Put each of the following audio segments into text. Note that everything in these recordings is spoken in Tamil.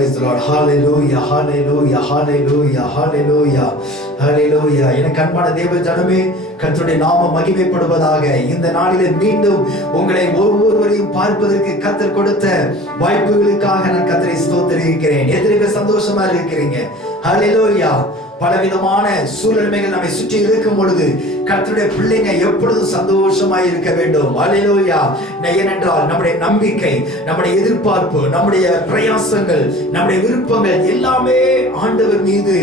Praise the Lord. Hallelujah, hallelujah, hallelujah, hallelujah, hallelujah. எனக்கு அன்பான தேவ ஜனமே, கர்த்தருடைய நாமம் மகிமைப்படுவதாக. இந்த நாளிலே மீண்டும் உங்களை ஒவ்வொருவரையும் பார்ப்பதற்கு கர்த்தர் கொடுத்த வாய்ப்புகளுக்காக நான் கர்த்தரை ஸ்தோத்திரிக்கிறேன். எத்தனை பேர் சந்தோஷமா இருக்கிறீங்க? ஹல்லேலூயா. பலவிதமான சூழ்நிலைகள் நம்மை சுற்றி இருக்கும் பொழுது கர்த்தருடைய பிள்ளைங்க எப்பொழுதும் சந்தோஷமாய் இருக்க வேண்டும். ஹல்லேலூயா. ஏனென்றால் நம்முடைய நம்பிக்கை, நம்முடைய எதிர்பார்ப்பு, நம்முடைய பிரயாசங்கள், நம்முடைய விருப்பங்கள் எல்லாமே ஆண்டவர் மீது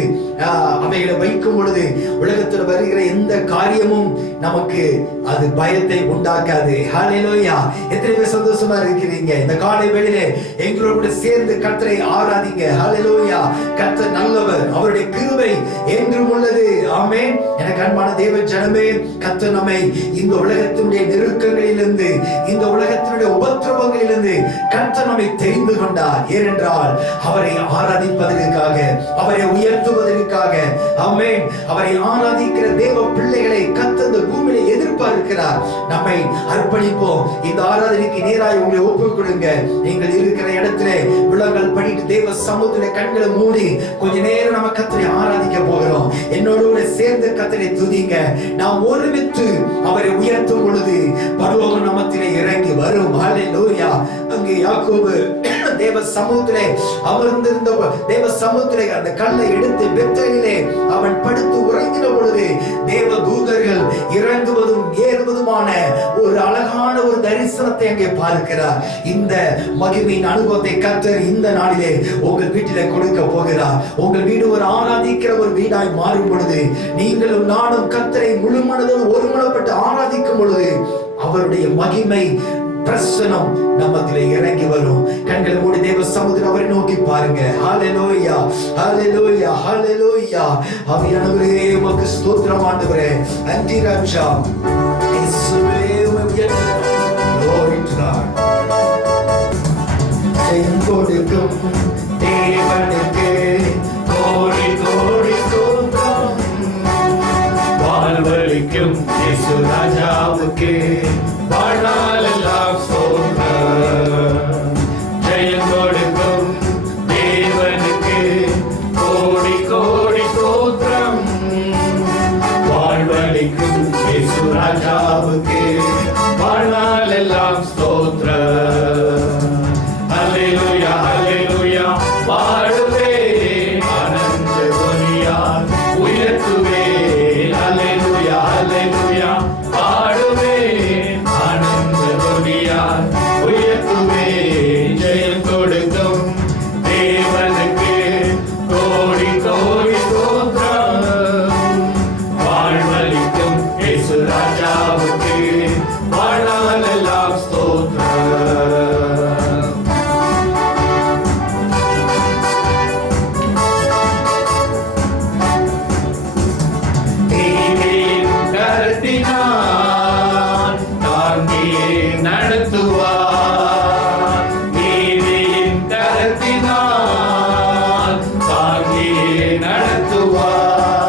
அவைகளை வைக்கும் பொழுது உலகத்தில் வருகிற எந்த காரியமும் நமக்கு அது பயத்தை உண்டாக்காது. ஹல்லேலூயா. எத்தனை பேர் சந்தோஷமா இருக்கிறீங்க? இந்த காலை வேளையிலே எங்களோடு சேர்ந்து கர்த்தரை ஆராதிங்க. ஹல்லேலூயா. கர்த்தர் நல்லவர், அவருடைய கிருபை என்றும் உள்ளது. ஆமென். எனக்கு அன்பான தேவ ஜனமே, கர்த்தர் நம்மை இந்த உலகத்தினுடைய நெருக்கங்களிலிருந்து, இந்த உலகத்தினுடைய உபத்திரவங்களிலிருந்து கர்த்தர் நம்மை தெரிந்து கொண்டார். ஏனென்றால் அவரை ஆராதிப்பதற்காக, அவரை உயர்த்துவதற்காக. ஆமென். அவரை ஆராதிக்கிற தேவ பிள்ளைகளை கர்த்தர் இந்த பூமியிலே எதிர்பார்க்கிறார். நம்மை அர்ப்பணிப்போம். இந்த ஆராதனைக்கு நேராக உங்களை ஒப்புக் கொடுங்க. நீங்கள் இருக்கிற இடத்திலே விலங்கல் பண்ணிட்டு தேவ சமூகத்திலே கண்களை மூடி கொஞ்ச நேரம் நம்ம கர்த்தரை ஆராதிக்க போகிறோம். என்னோடு சேர்ந்து கர்த்தரை துதிங்க. நாம் ஒருமித்து அவரை உயர்த்தும் பொழுது பரலோகம் நமத்திலே இறங்கி வரும். ஹல்லேலூயா. அங்கே யாக்கோபு தேவ சமூகத்திலே அமர்ந்திருந்த தேவ சமூகத்திலே அந்த கல்லை எடுத்து பெத்தேலிலே அவன் படுத்து உறங்கின பொழுது தேவ தூதர்கள் இறங்குவதும் ஏறுவதுமான ஒரு அழகான ஒரு தரிசனத்தை அங்கே பார்க்கிறார். இந்த மகிமையின் அனுபவத்தை கர்த்தர் இந்த நாளிலே உங்கள் வீட்டிலே கொடுக்க போகிறார். உங்கள் வீடு ஒரு ஆராதிக்கிற ஒரு வீடாய் மாறும் பொழுது, நீங்களும் நானும் கர்த்தரை முழு மனதோடு ஒருமனப்பட்டு ஆராதிக்கும் பொழுது அவருடைய மகிமை பிரசன்னம் நமத்திலே இறங்கி வரும். கண்களை மூடி தேவ சமூகத்தில் அவரை நோக்கி பாருங்க. ஹல்லேலூயா, ஹல்லேலூயா, ஹல்லேலூயா. ஆவியானவரே உமக்கு ஸ்தோத்திரம் ஆண்டவரே. நன்றி ராஜா. இயேசுவே உம்முடைய glory to God. ஜெயம் கொடுக்கும் தேவனுக்கு கோடி கோடி ஸ்தோத்திரம். வாழ்வளிக்கும் இயேசு ராஜாவுக்கு வாழ்நாளெல்லாம் ஸ்தோத்திரம். ஜெயம் கொடுக்கும் தேவனுக்கு கோடி கோடி ஸ்தோத்திரம். வாழ்வளிக்கும் இயேசு ராஜாவுக்கு வாழ்நாளெல்லாம் ஸ்தோத்திரம். ஹல்லேலூயா, ஹல்லேலூயா. பாடுவேன் ஆனந்த துதியால் உயர்த்துவேன். ஹல்லேலூயா, ஹல்லேலூயா. பாடுவேன் ஆனந்த துதியால் உயர்த்துவேன். ஜெயம் கொடுக்கும் தேவனுக்கு கோடி கோடி ஸ்தோத்திரம். வாழ்வளிக்கும் இயேசு ராஜாவுக்கு வாழ்நாளெல்லாம் ஸ்தோத்திரம். கருத்தினான் தாங்கியே நடத்துவார். நீதியின் கருத்தினான் தாங்கியே நடத்துவார்.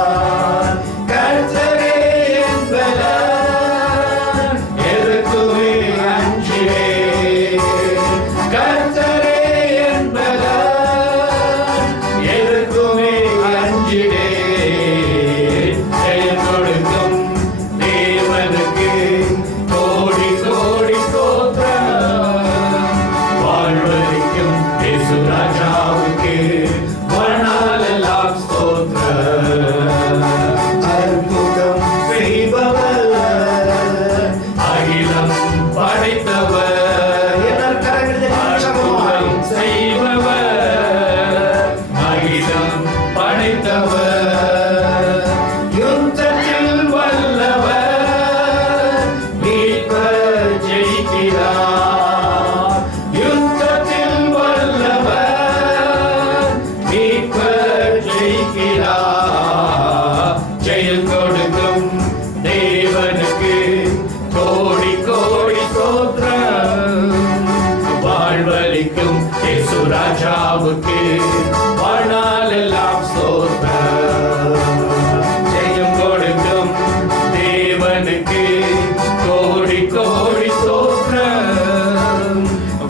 கர்த்தரே என் பலன், எதற்குமே அஞ்சிடேன். கர்த்தரே என் பலன், எதற்குமே அஞ்சிடேன். ஜெயம் கொடுக்கும் தேவனுக்கு கோடி கோடி ஸ்தோத்திரம். வாழ்வளிக்கும் இயேசு ராஜாவுக்கு வாழ்நாளெல்லாம் ஸ்தோத்திரம். அற்புதம் செய்பவர், அகிலம் படைத்தவர். அற்புதம் செய்பவர், அகிலம் படைத்தவர். யுத்தத்தில் வல்லவர், மீட்பர் ஜெயிக்கிறார். யுத்தத்தில் வல்லவர், மீட்பர் ஜெயிக்கிறார். ஜெயம் கொடுக்கும் தேவனுக்கு கோடி கோடி ஸ்தோத்திரம். வாழ்வளிக்கும் இயேசு ராஜாவுக்கு வாழ்நாளெல்லாம் ஸ்தோத்திரம். ஜெயம் கொடுக்கும் தேவனுக்கு கோடி கோடி ஸ்தோத்திரம்.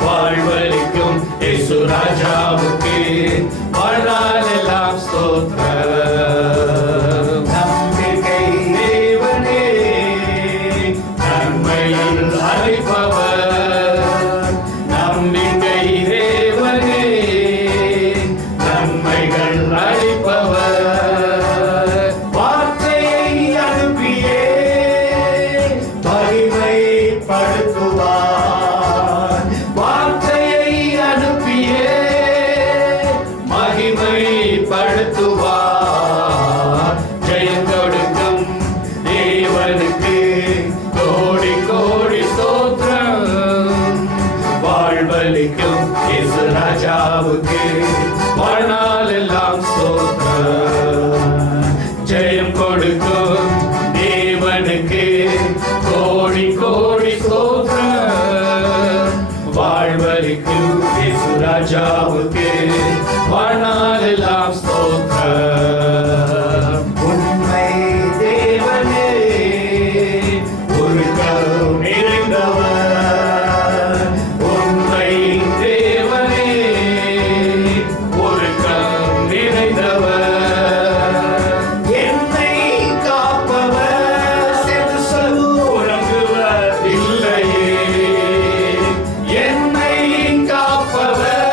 வாழ்வளிக்கும் இயேசு ராஜாவுக்கு ஜெயம் கொடுக்கும் தேவனுக்கு கோடி கோடி ஸ்தோத்திரம். வாழ்வழிக்கும் இயேசு ராஜாவுக்கு வாழ்நாளெல்லாம் ஸ்தோத்திரம். உண்மை தேவனே ஒரு கரும் நிறைந்தவர், உண்மை தேவனே ஒரு கரும் நிறைந்தவர். என்னை காப்பவர் சேர்ந்து சொல்லுவோம். உறங்குவதில்லையே, என்னை காப்பவர்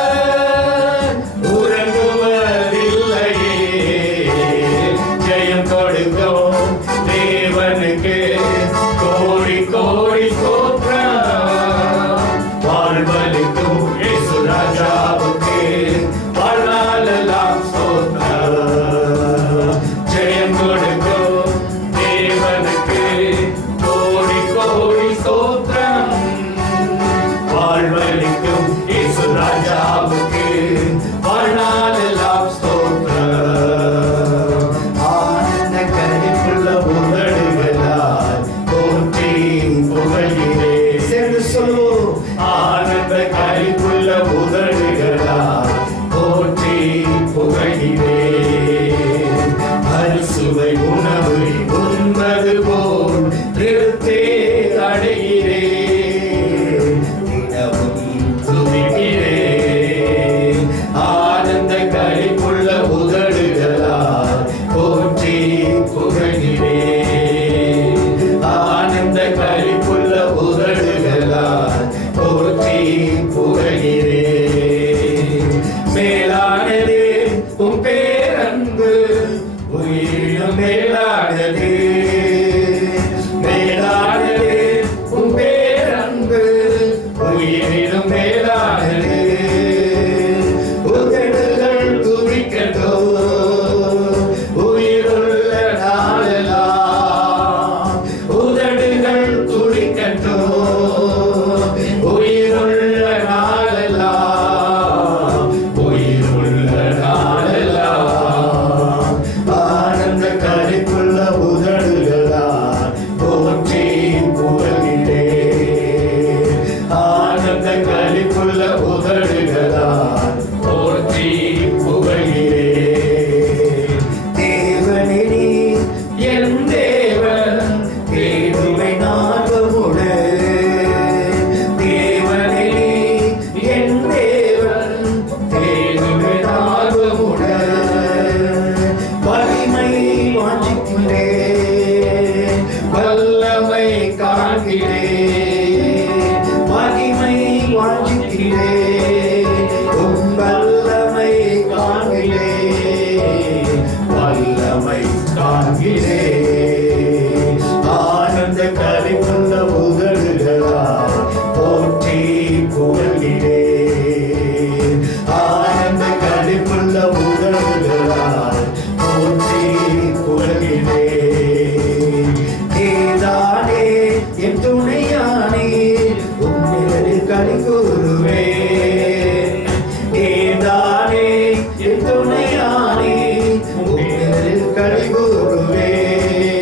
உறங்குவதில்லையே. ஜெயம் கொடுக்கும் தேவனுக்கு கோடி கோடி ஸ்தோத்திரம். வாழ்வழிக்கும் இயேசு ராஜாவுக்கு வாழ்நாளெல்லாம் ஸ்தோத்திரம். ஜெயம் கொடுக்கும் தேவனுக்கு கோடி கோடி ஸ்தோத்திரம். வாழ்வழிக்கும் இயேசு ராஜாவுக்கு வாழ்நாளெல்லாம் ஸ்தோத்திரம். ஆனந்த கருப்புள்ள உதடுகளால் போற்றி புகழ்கிறேன். சேர்ந்து சொல்லுவோம். ஆனந்த கைக்குள்ள உதடுகளால் போற்றி புகழ்கிறேன். அறுசுவை உணவு உண்பது போல் திருப்தி அடைகிறேன். தினமும் துதிக்கிறேன். ஆனந்த கைக்குள்ள உதடுகளால் போற்றி புகழ்கிறேன். ஆனந்த கைக்குள்ள உதடுகளால் போற்றி புகழ்கிறேன். மேலானதே உம் பேரன்பு, உயிரினும் மேலானதே. மேலானதே உம் பேரன்பு, உயிரினும் மேலானதே. உதடுகள் துதிக்கட்டும் உயிருள்ள நாளெல்லாம். உதடுகள் துதிக்கட்டும் உயிருள்ள நாளெல்லாம். உயிருள்ள நாளெல்லாம். ஆனந்த கருப்புள்ள உதடுகளால் போற்றி புகழ்கிறேன். ஆனந்த கருப்புள்ள உதடுகளால் போற்றி புகழ்கிறேன். தேவனே நீர் என் தேவன் தேவனை நாடுமுடு. தேவனே என் தேவன் தேவனை நாடுமுடு. வலிமை வாஞ்சிக்கிறேன். வல்லமை காண்கிறேன். மகிமை வாஞ்சிக்கிறேன். உம் வல்லமை காண்கிறேன். வல்லமை காண்கிறேன். ஆனந்த கருப்புள்ள உதடுகளால் போற்றி புகழ்கிறேன். ஆனந்த கருப்புள்ள உதடுகளால் போற்றி புகழ்கிறேன். நீதானே என் துணையானே, உம்மில் களி கூறுவேன். நீதானே என் துணையானே, உம்மில் களி கூறுவேன்.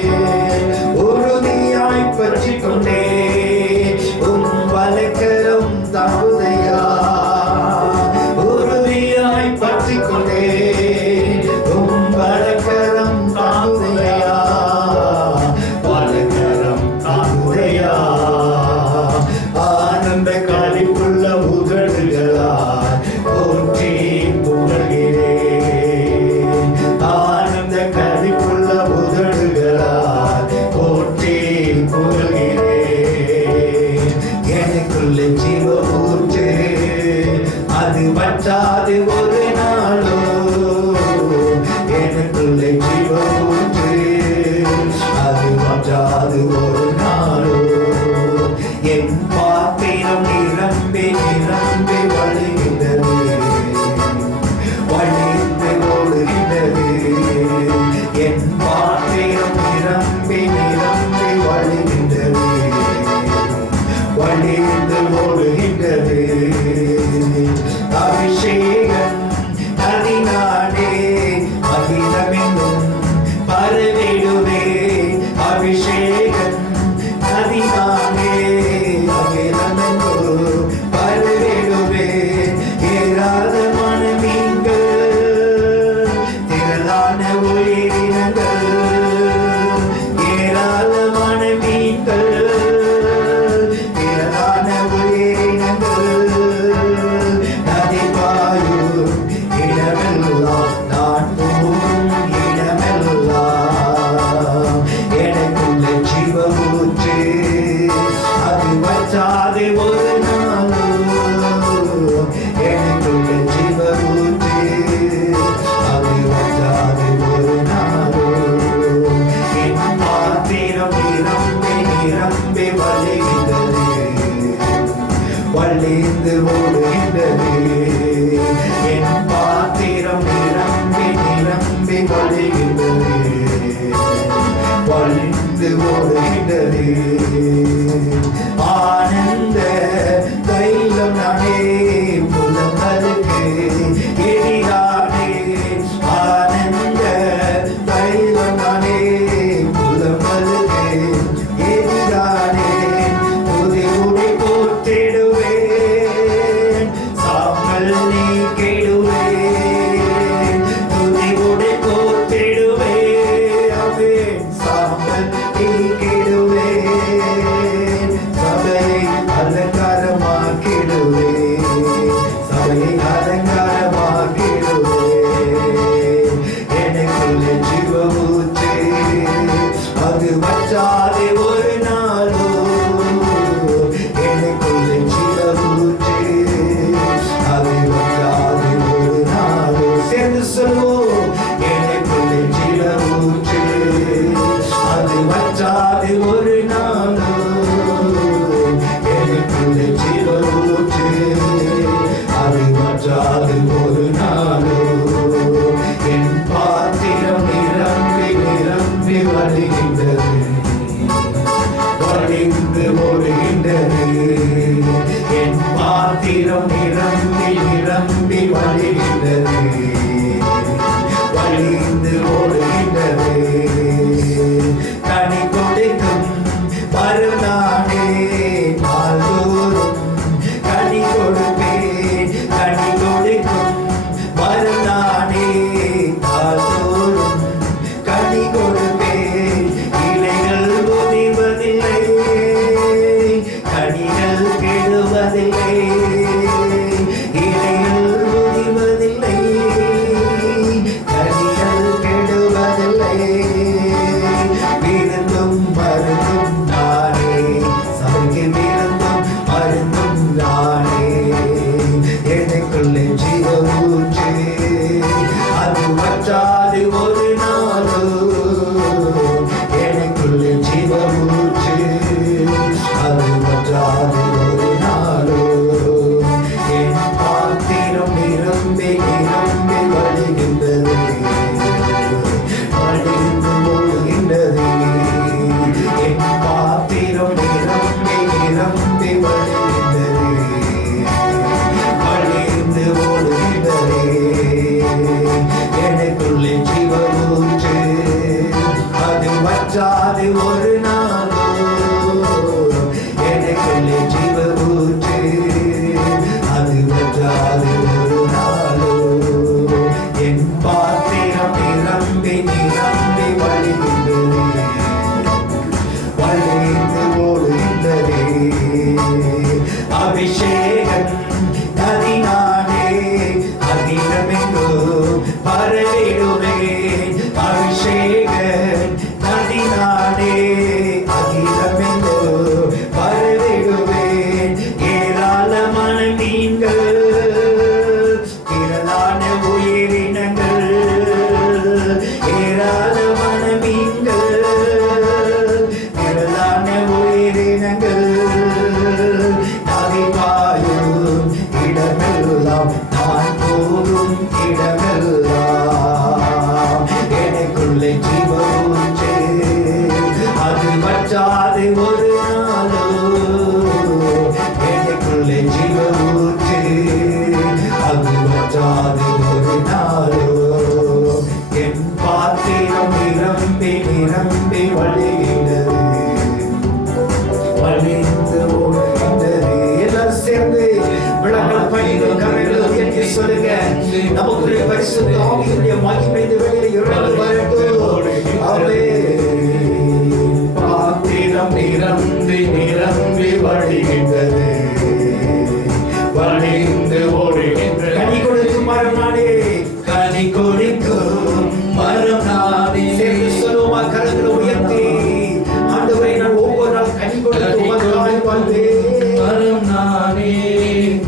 ஒழுகின்றது. ஆனந்த தைலம் நானே புலம்பலுக்கு எதிரானே. ஆனந்த தைலம் நானே புலம்பலுக்கு எதிரானே. புதிவுடை போற்றிடுவேன், சாம்பல் நீக்கிடுவேன். புதிவுடை போற்றிடுவேன், அவன் சாம்பல் நீக்கிடுவேன். சபையை அலங்காரமாக்கிடுவேன், சபையை அலங்காரமாக்கிடுவேன். எனக்குள்ளே ஜீவ ஊற்று, அது வற்றாதே ஒரு நாளோ. எனக்குள்ளே ஜீவ ஊற்று, அது வற்றாதே ஒரு நாளோ. சேர்ந்து சொல்வோம். எனக்குள்ளே ஜீவ ஊற்று, அது வற்றாதே ஒரு நாளோ. எனக்குள்ளே ஜீவ ஊற்று, அது வற்றாதே ஒரு நாளோ. என் பாத்திரம் நிரம்பி நிரம்பி வழிகின்றது, வழிந்து ஓடுகின்றது. என் பாத்திரம் நிரம்பி நிரம்பி வழிகின்றது, வழிந்து ஓடுகின்றது. கனி கொடுக்கும் மறுநாளே நாள்தோறும் கனி கொடுப்பேன். கனி கொடுக்கும் மறுநாளே நாள்தோறும் கனி கொடுப்பேன். இலைகள் உதிர்வதில்லை, கனிகள் கெடுவதில்லை. இலைகள் உதிர்வதில்லை, கனிகள் கெடுவதில்லை. விருந்தும் மருந்தும் நானே, சபைக்கு விருந்தும் மருந்தும் நானே. எனக்குள்ளே ஜீவ ஊற்று, அது வற்றாது ஒரு நாளோ. எனக்குள்ளே ஜீவ ஊற்று, அது வற்றாது ஒரு நாளோ. என் பாத்திரம் நிரம்பி நிரம்பி வழிகின்றது, வழிந்து ஓடுகின்றது. என் பாத்திரம் நிரம்பி நிரம்பி வழிகின்றது, வழிந்து ஓடுகின்றது. எனக்குள்ளே ஜீவ ஊற்று, அது வற்றாது ஒரு நாளோ. எனக்குள்ளே ஜீவ ஊற்று, அது வற்றாது ஒரு நாளோ. என் பாத்திரம் நிரம்பி நிரம்பி வழிகின்றது, வழிந்து ஓடுகின்றது. அபிஷேகம் நதி நானே, அகிலமெங்கோ பரவிடுவேன். அபிஷேக நதி நானே, அகிலமெங்கோ பரவிடுவேன். ஏராளமான மீன்கள், திரளான உயிரினங்கள். ஏராளமான மீன்கள், திரளான உயிரினங்கள். நதி பாயும் இடமெல்லாம், நான் போகும் இடமெல்லாம். எனக்குள்ளே ஜீவ ஊற்று, அது வற்றாது ஒரு நாளோ. எனக்குள்ளே ஜீவ ஊற்று, அது வற்றாது ஒரு நாளோ. என் பாத்திரம் நிரம்பி நிரம்பி வழிகின்றது, வழிந்து ஓடுகின்றது. எல்லாரும் சேர்ந்து விளக்கல் பணிந்து கரங்களை உயர்த்தி சொல்லுங்க. நமக்குரிய பரிசுத்த ஆவியினுடைய மகிமை இந்த வேளையிலே இறங்கி வரட்டும். ஆமென். பாத்திரம் நிரம்பி நிரம்பி வழிகின்றது, வழிந்து ஓடுகின்றது. கனி கொடுக்கும் மரம் நானே, கனி கொடுக்கும் மரம் நானே. சேர்ந்து சொல்லுவோமா? கரங்களை உயர்த்தி ஆண்டவரே, நான் ஒவ்வொரு நாள் கனி கொடுத்து உமக்காய் வாழ்வேன். மரம் நானே,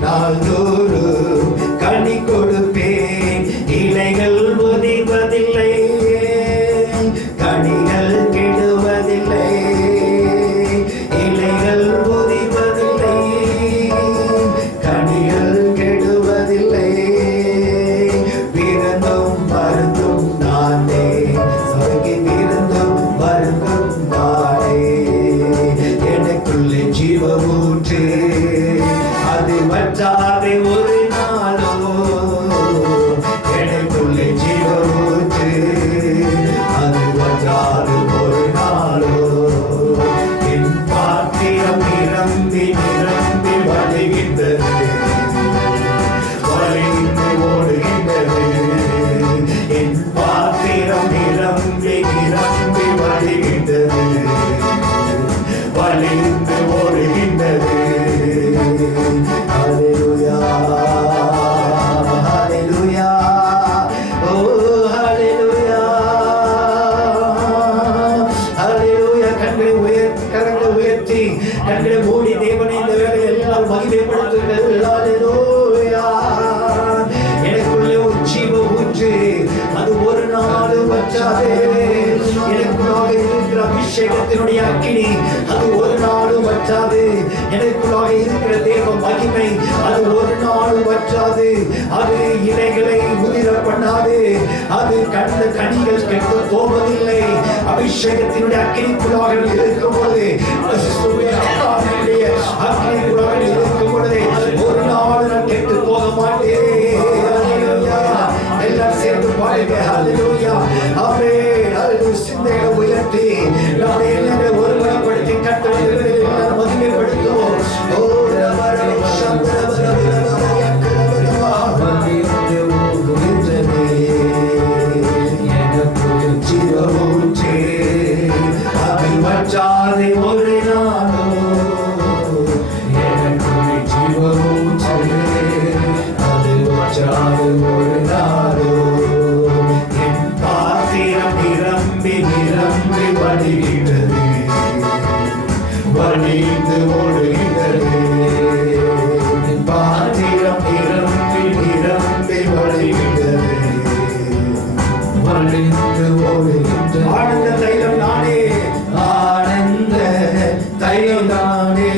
நாள்தோறும் கனி கொடுப்பேன். இலைகள் உதிர்வதில்லை, கண்களை மூடி தேவனை இந்த வேளையில் எல்லாம் மகிமைப்படுத்துங்கள். ஹல்லேலூயா. எனக்குள்ளே ஒரு ஜீவ ஊற்று, அது ஒரு நாளும் வற்றாதே. எனக்குள்ளாக இருக்கிற அபிஷேகத்தினுடைய அக்கினி, அது ஒரு நாளும் வற்றாது. எனக்குள்ளாக இருக்கிற தேவ மகிமை, அது ஒரு நாளும் வற்றாது. அது இலைகளை உதிர பண்ணாது. அது கண்ட கனிகள் கெட்டு போவதில்லை. அபிஷேகத்தினுடைய அக்கினிக்குள்ளாக இருக்கும் பொழுது, அக்கினிக்குள்ளாக இருக்கும் பொழுது ஒரு நாள் நான் கெட்டு போக மாட்டேன். எல்லாம் சேர்ந்து பாடுங்க. ஹல்லேலூயா. ஆமென். ஹல்லேலூயா. சிந்தையை உயர்த்தி நம்முடைய எண்ணங்களை ஒருமுகப்படுத்தி கர்த்தரை எல்லாரும் மகிமைப்படுத்துவோம். ஓ ரவரவ சந்தரவரவரவ யக்கரவரவ மகிழ்ந்து ஓடுகின்றதே எனக்கு ஜீவஊற்றே, அது வற்றாதே ஒரு நாளோ. எனக்கு ஜீவஊற்றே, அது வற்றாதே ஒரு நாளோ. என் பாத்திரம் நிரம்பி நிரம்பி வழிகின்றது, வழிந்து ஓடுகின்றது. என் பாத்திரம் நிரம்பி நிரம்பி வழிகின்றது, வழிந்து ஓடுகின்றது. ஆனந்த தைலம் நானே, ஆனந்த தைலம் நானே,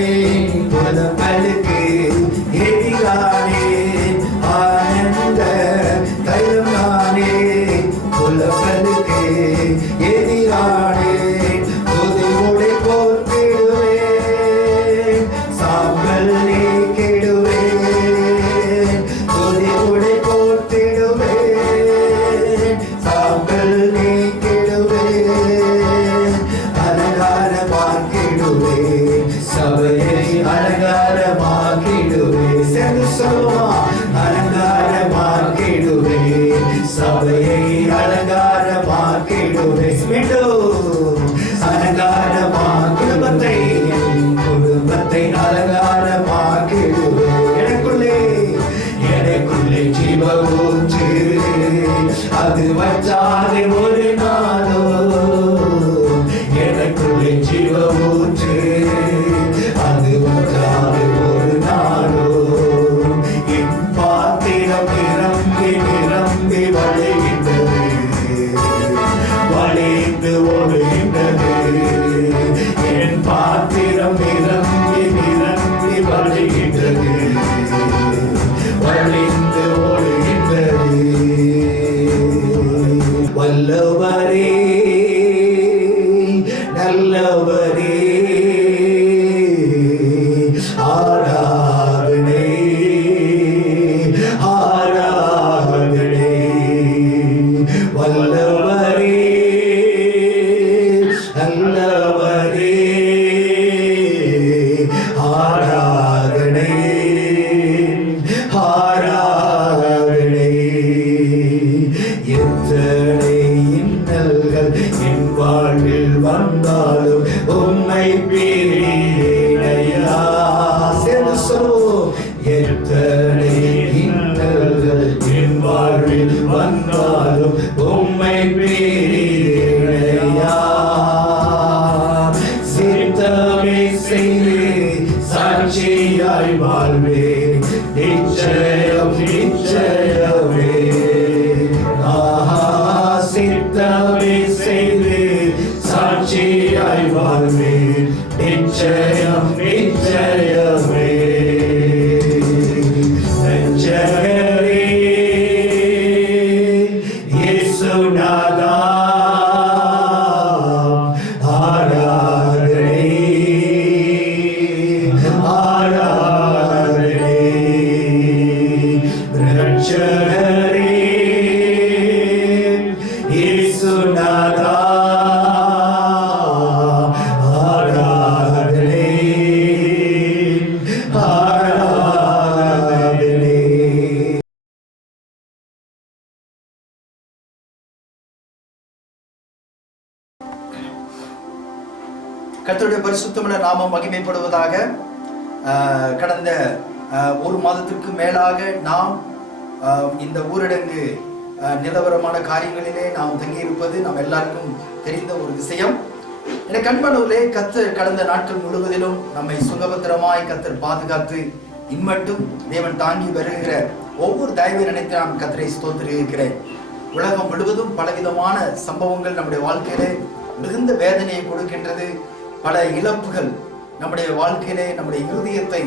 புலம்பலுக்கு எதிரானே. ஆனந்த தைலம் நானே, புலம்பலுக்கு எதிரானே. துதியோடு போற்றிடுவேன், சாம்பல் நீக்கிடுவேன். துதியோடு போற்றிடுவேன், சாம்பல் நீக்கிடுவேன். அலங்காரமாக்கிடுவேன், சபையை அலங்காரமாக்கிடுவேன். சேர்ந்து சொல்லுமா? அலங்காரமாக்கிடுவேன், சபையை அலங்காரமாக்கிடுவேன். மீண்டும் அலங்காரமாக்கிடுவதை, குடும்பத்தை அலங்காரமாக்கிடுவேன். எனக்குள்ளே ஜீவ ஊற்று, அது வற்றாதே ஒரு நாளோ. எனக்குள்ளே ஜீவ ஊற்று, அது வற்றாதே ஒரு நாளோ. என் பாத்திரம் நிரம்பி நிரம்பி வழிகின்றது, வழிந்து ஓடுகின்றது. என் பாத்திரம் நிரம்பி நிரம்பி வழிகின்றது, வழிந்து ஓடுகின்றது. வல்லவரே, நல்லவரே, ஆராதனை ஆராதனை. வல்லவரே, நல்லவரே, ஆராதனை ஆராதனை. எத்தனை இன்னல்கள் என் வாழ்வில் வந்தாலும் உம்மை பிரியேனையா. சேர்ந்து சொல்லுவோம். எத்தனை இன்னல்கள் என் வாழ்வில் வந்தாலும் உம்மை பிரியேனையா. சித்தமே செய்து சாட்சியாய் வாழ்வேன், நிச்சயம் நிச்சயமே. ஆஹா, சித்தமே செய்து சாட்சியாய் வாழ்வேன், நிச்சயம் நிச்சயமே. ரட்சகரே இயேசுநாதா, ஆராதனை ஆராதனை. ரட்சகரே இயேசுநாதா, ஆராதனை ஆராதனை. கர்த்தருடைய பரிசுத்தமுள்ள நாமம் மகிமைப்படுவதாக. கடந்த ஒரு மாதத்திற்கு மேலாக நாம் இந்த ஊரடங்கு நிலவரமான காரியங்களிலே நாம் தங்கியிருப்பது நாம் எல்லாருக்கும் தெரிந்த ஒரு விஷயம். எனக்கு அன்பானவர்களே, கர்த்தர் கடந்த நாட்கள் முழுவதிலும் நம்மை சுகபத்திரமாய் கர்த்தர் பாதுகாத்து இன்மட்டும் தேவன் தாங்கி வருகிற ஒவ்வொரு தயவை நினைத்து நான் கர்த்தரை ஸ்தோத்திரிக்கிறேன். உலகம் முழுவதும் பலவிதமான சம்பவங்கள் நம்முடைய வாழ்க்கையிலே மிகுந்த வேதனையை கொடுக்கின்றது. பல இழப்புகள் நம்முடைய வாழ்க்கையிலே நம்முடைய இருதயத்தை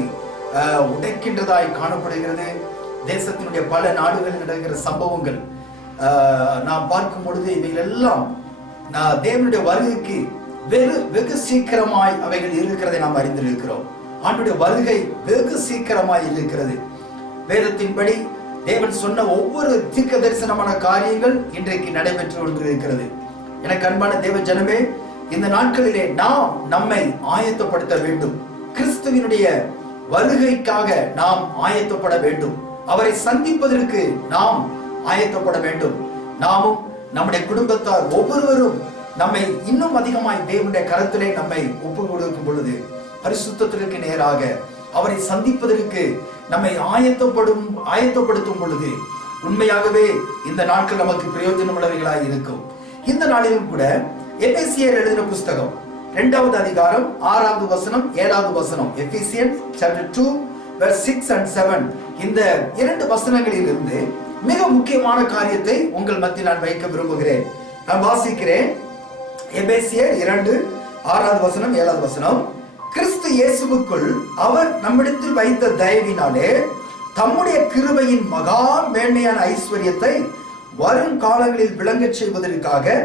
உடைக்கின்றதாய் காணப்படுகிறது. தேசத்தினுடைய பல நாடுகளில் நடக்கிற சம்பவங்கள் நாம் பார்க்கும் பொழுது இவைகள் எல்லாம் தேவனுடைய வருகைக்கு வெகு சீக்கிரமாய் அவைகள் இருக்கிறதை நாம் அறிந்திருக்கிறோம். ஆண்டுடைய வருகை வெகு சீக்கிரமாய் இருக்கிறது. வேதத்தின்படி தேவன் சொன்ன ஒவ்வொரு தீர்க்க தரிசனமான காரியங்கள் இன்றைக்கு நடைபெற்று கொண்டிருக்கிறது. எனக்கு அன்பான தேவ ஜனமே, இந்த நாட்களிலே நாம் நம்மை ஆயத்தப்படுத்த வேண்டும். கிறிஸ்துவினுடைய வருகைக்காக நாம் ஆயத்தப்பட வேண்டும். அவரை சந்திப்பதற்கு நாம் ஆயத்தப்பட வேண்டும். நாமும் நம்முடைய குடும்பத்தார் ஒவ்வொருவரும் நம்மை இன்னும் அதிகமாய் தேவனுடைய கரத்திலே நம்மை ஒப்பு கொடுக்கும் பொழுது பரிசுத்தத்திற்கு நேராக அவரை சந்திப்பதற்கு நம்மை ஆயத்தப்படுத்தும் பொழுது உண்மையாகவே இந்த நாட்கள் நமக்கு பிரயோஜனம் உள்ளவைகளாய் இருக்கும். இந்த நாளிலும் கூட எபேசியர் எழுதின புஸ்தகம் 2வது அதிகாரம் 6வது வசனம் 7வது வசனம், எபேசியன்ஸ் chapter 2 verse 6 and 7, இந்த 2 வசனங்களில் இருந்து மிக முக்கியமான காரியத்தை உங்கள் மத்தியில் நான் வைக்க விரும்புகிறேன். நான் வாசிக்கிறேன். எபேசியர் 2 6வது வசனம் 7வது வசனம். கிறிஸ்து இயேசுவுக்குள் அவர் நம்மிடத்தில் வைத்த தயவினாலே தம்முடைய கிருபையின் மகா மேன்மையான ஐஸ்வர்யத்தை வரும் காலங்களில் விளங்கச் செய்வதற்காக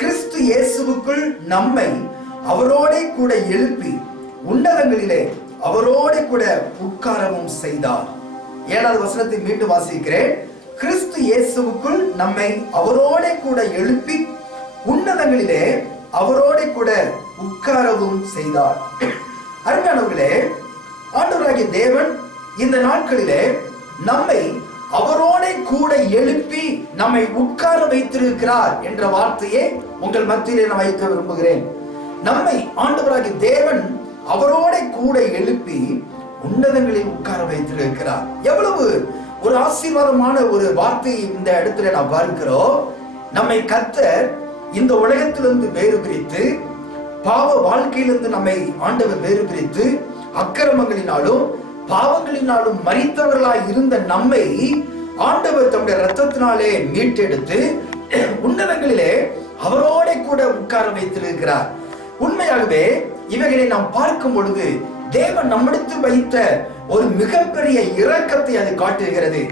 கிறிஸ்து இயேசுவுக்குள் நம்மை அவரோட கூட எழுப்பி உன்னதங்களிலே அவரோட கூட உட்காரவும் செய்தார். 7வது வசனத்தை மீண்டும் வாசிக்கிறேன். கிறிஸ்து இயேசுவுக்குள் நம்மை அவரோட கூட எழுப்பி உன்னதங்களிலே அவரோட கூட உட்காரவும் செய்தார். அருமையானவர்களே, ஆண்டவராகிய தேவன் இந்த நாட்களிலே நம்மை அவரோட கூட எழுப்பி நம்மை உட்கார வைத்திருக்கிறார் என்ற வார்த்தையை உங்கள் மத்தியிலே நான் வைக்க விரும்புகிறேன். நம்மை ஆண்டவராகிய தேவன் அவரோட கூட எழுப்பி உன்னதங்களில் உட்கார வைத்திருக்கிறார். எவ்வளவு ஒரு ஆசீர்வாதமான ஒரு வார்த்தையை இந்த இடத்துல நாம் பார்க்கிறோம். நம்மை கர்த்தர் இந்த உலகத்திலிருந்து வேறு பிரித்து, பாவ வாழ்க்கையிலிருந்து நம்மை ஆண்டவர் வேறு பிரித்து, அக்கிரமங்களினாலும் பாவங்களினாலும் மரித்தவர்களாய் இருந்த நம்மை ஆண்டவர் தம்முடைய இரத்தத்தினாலே மீட்டெடுத்து உன்னதங்களிலே அவரோட கூட உட்கார வைத்திருக்கிறார். உண்மையாகவே இவைகளை நாம் பார்க்கும் பொழுது தேவன் நம்மிடத்தில் வைத்த ஒரு மிகப்பெரிய இரக்கத்தை அது காட்டுகிறது.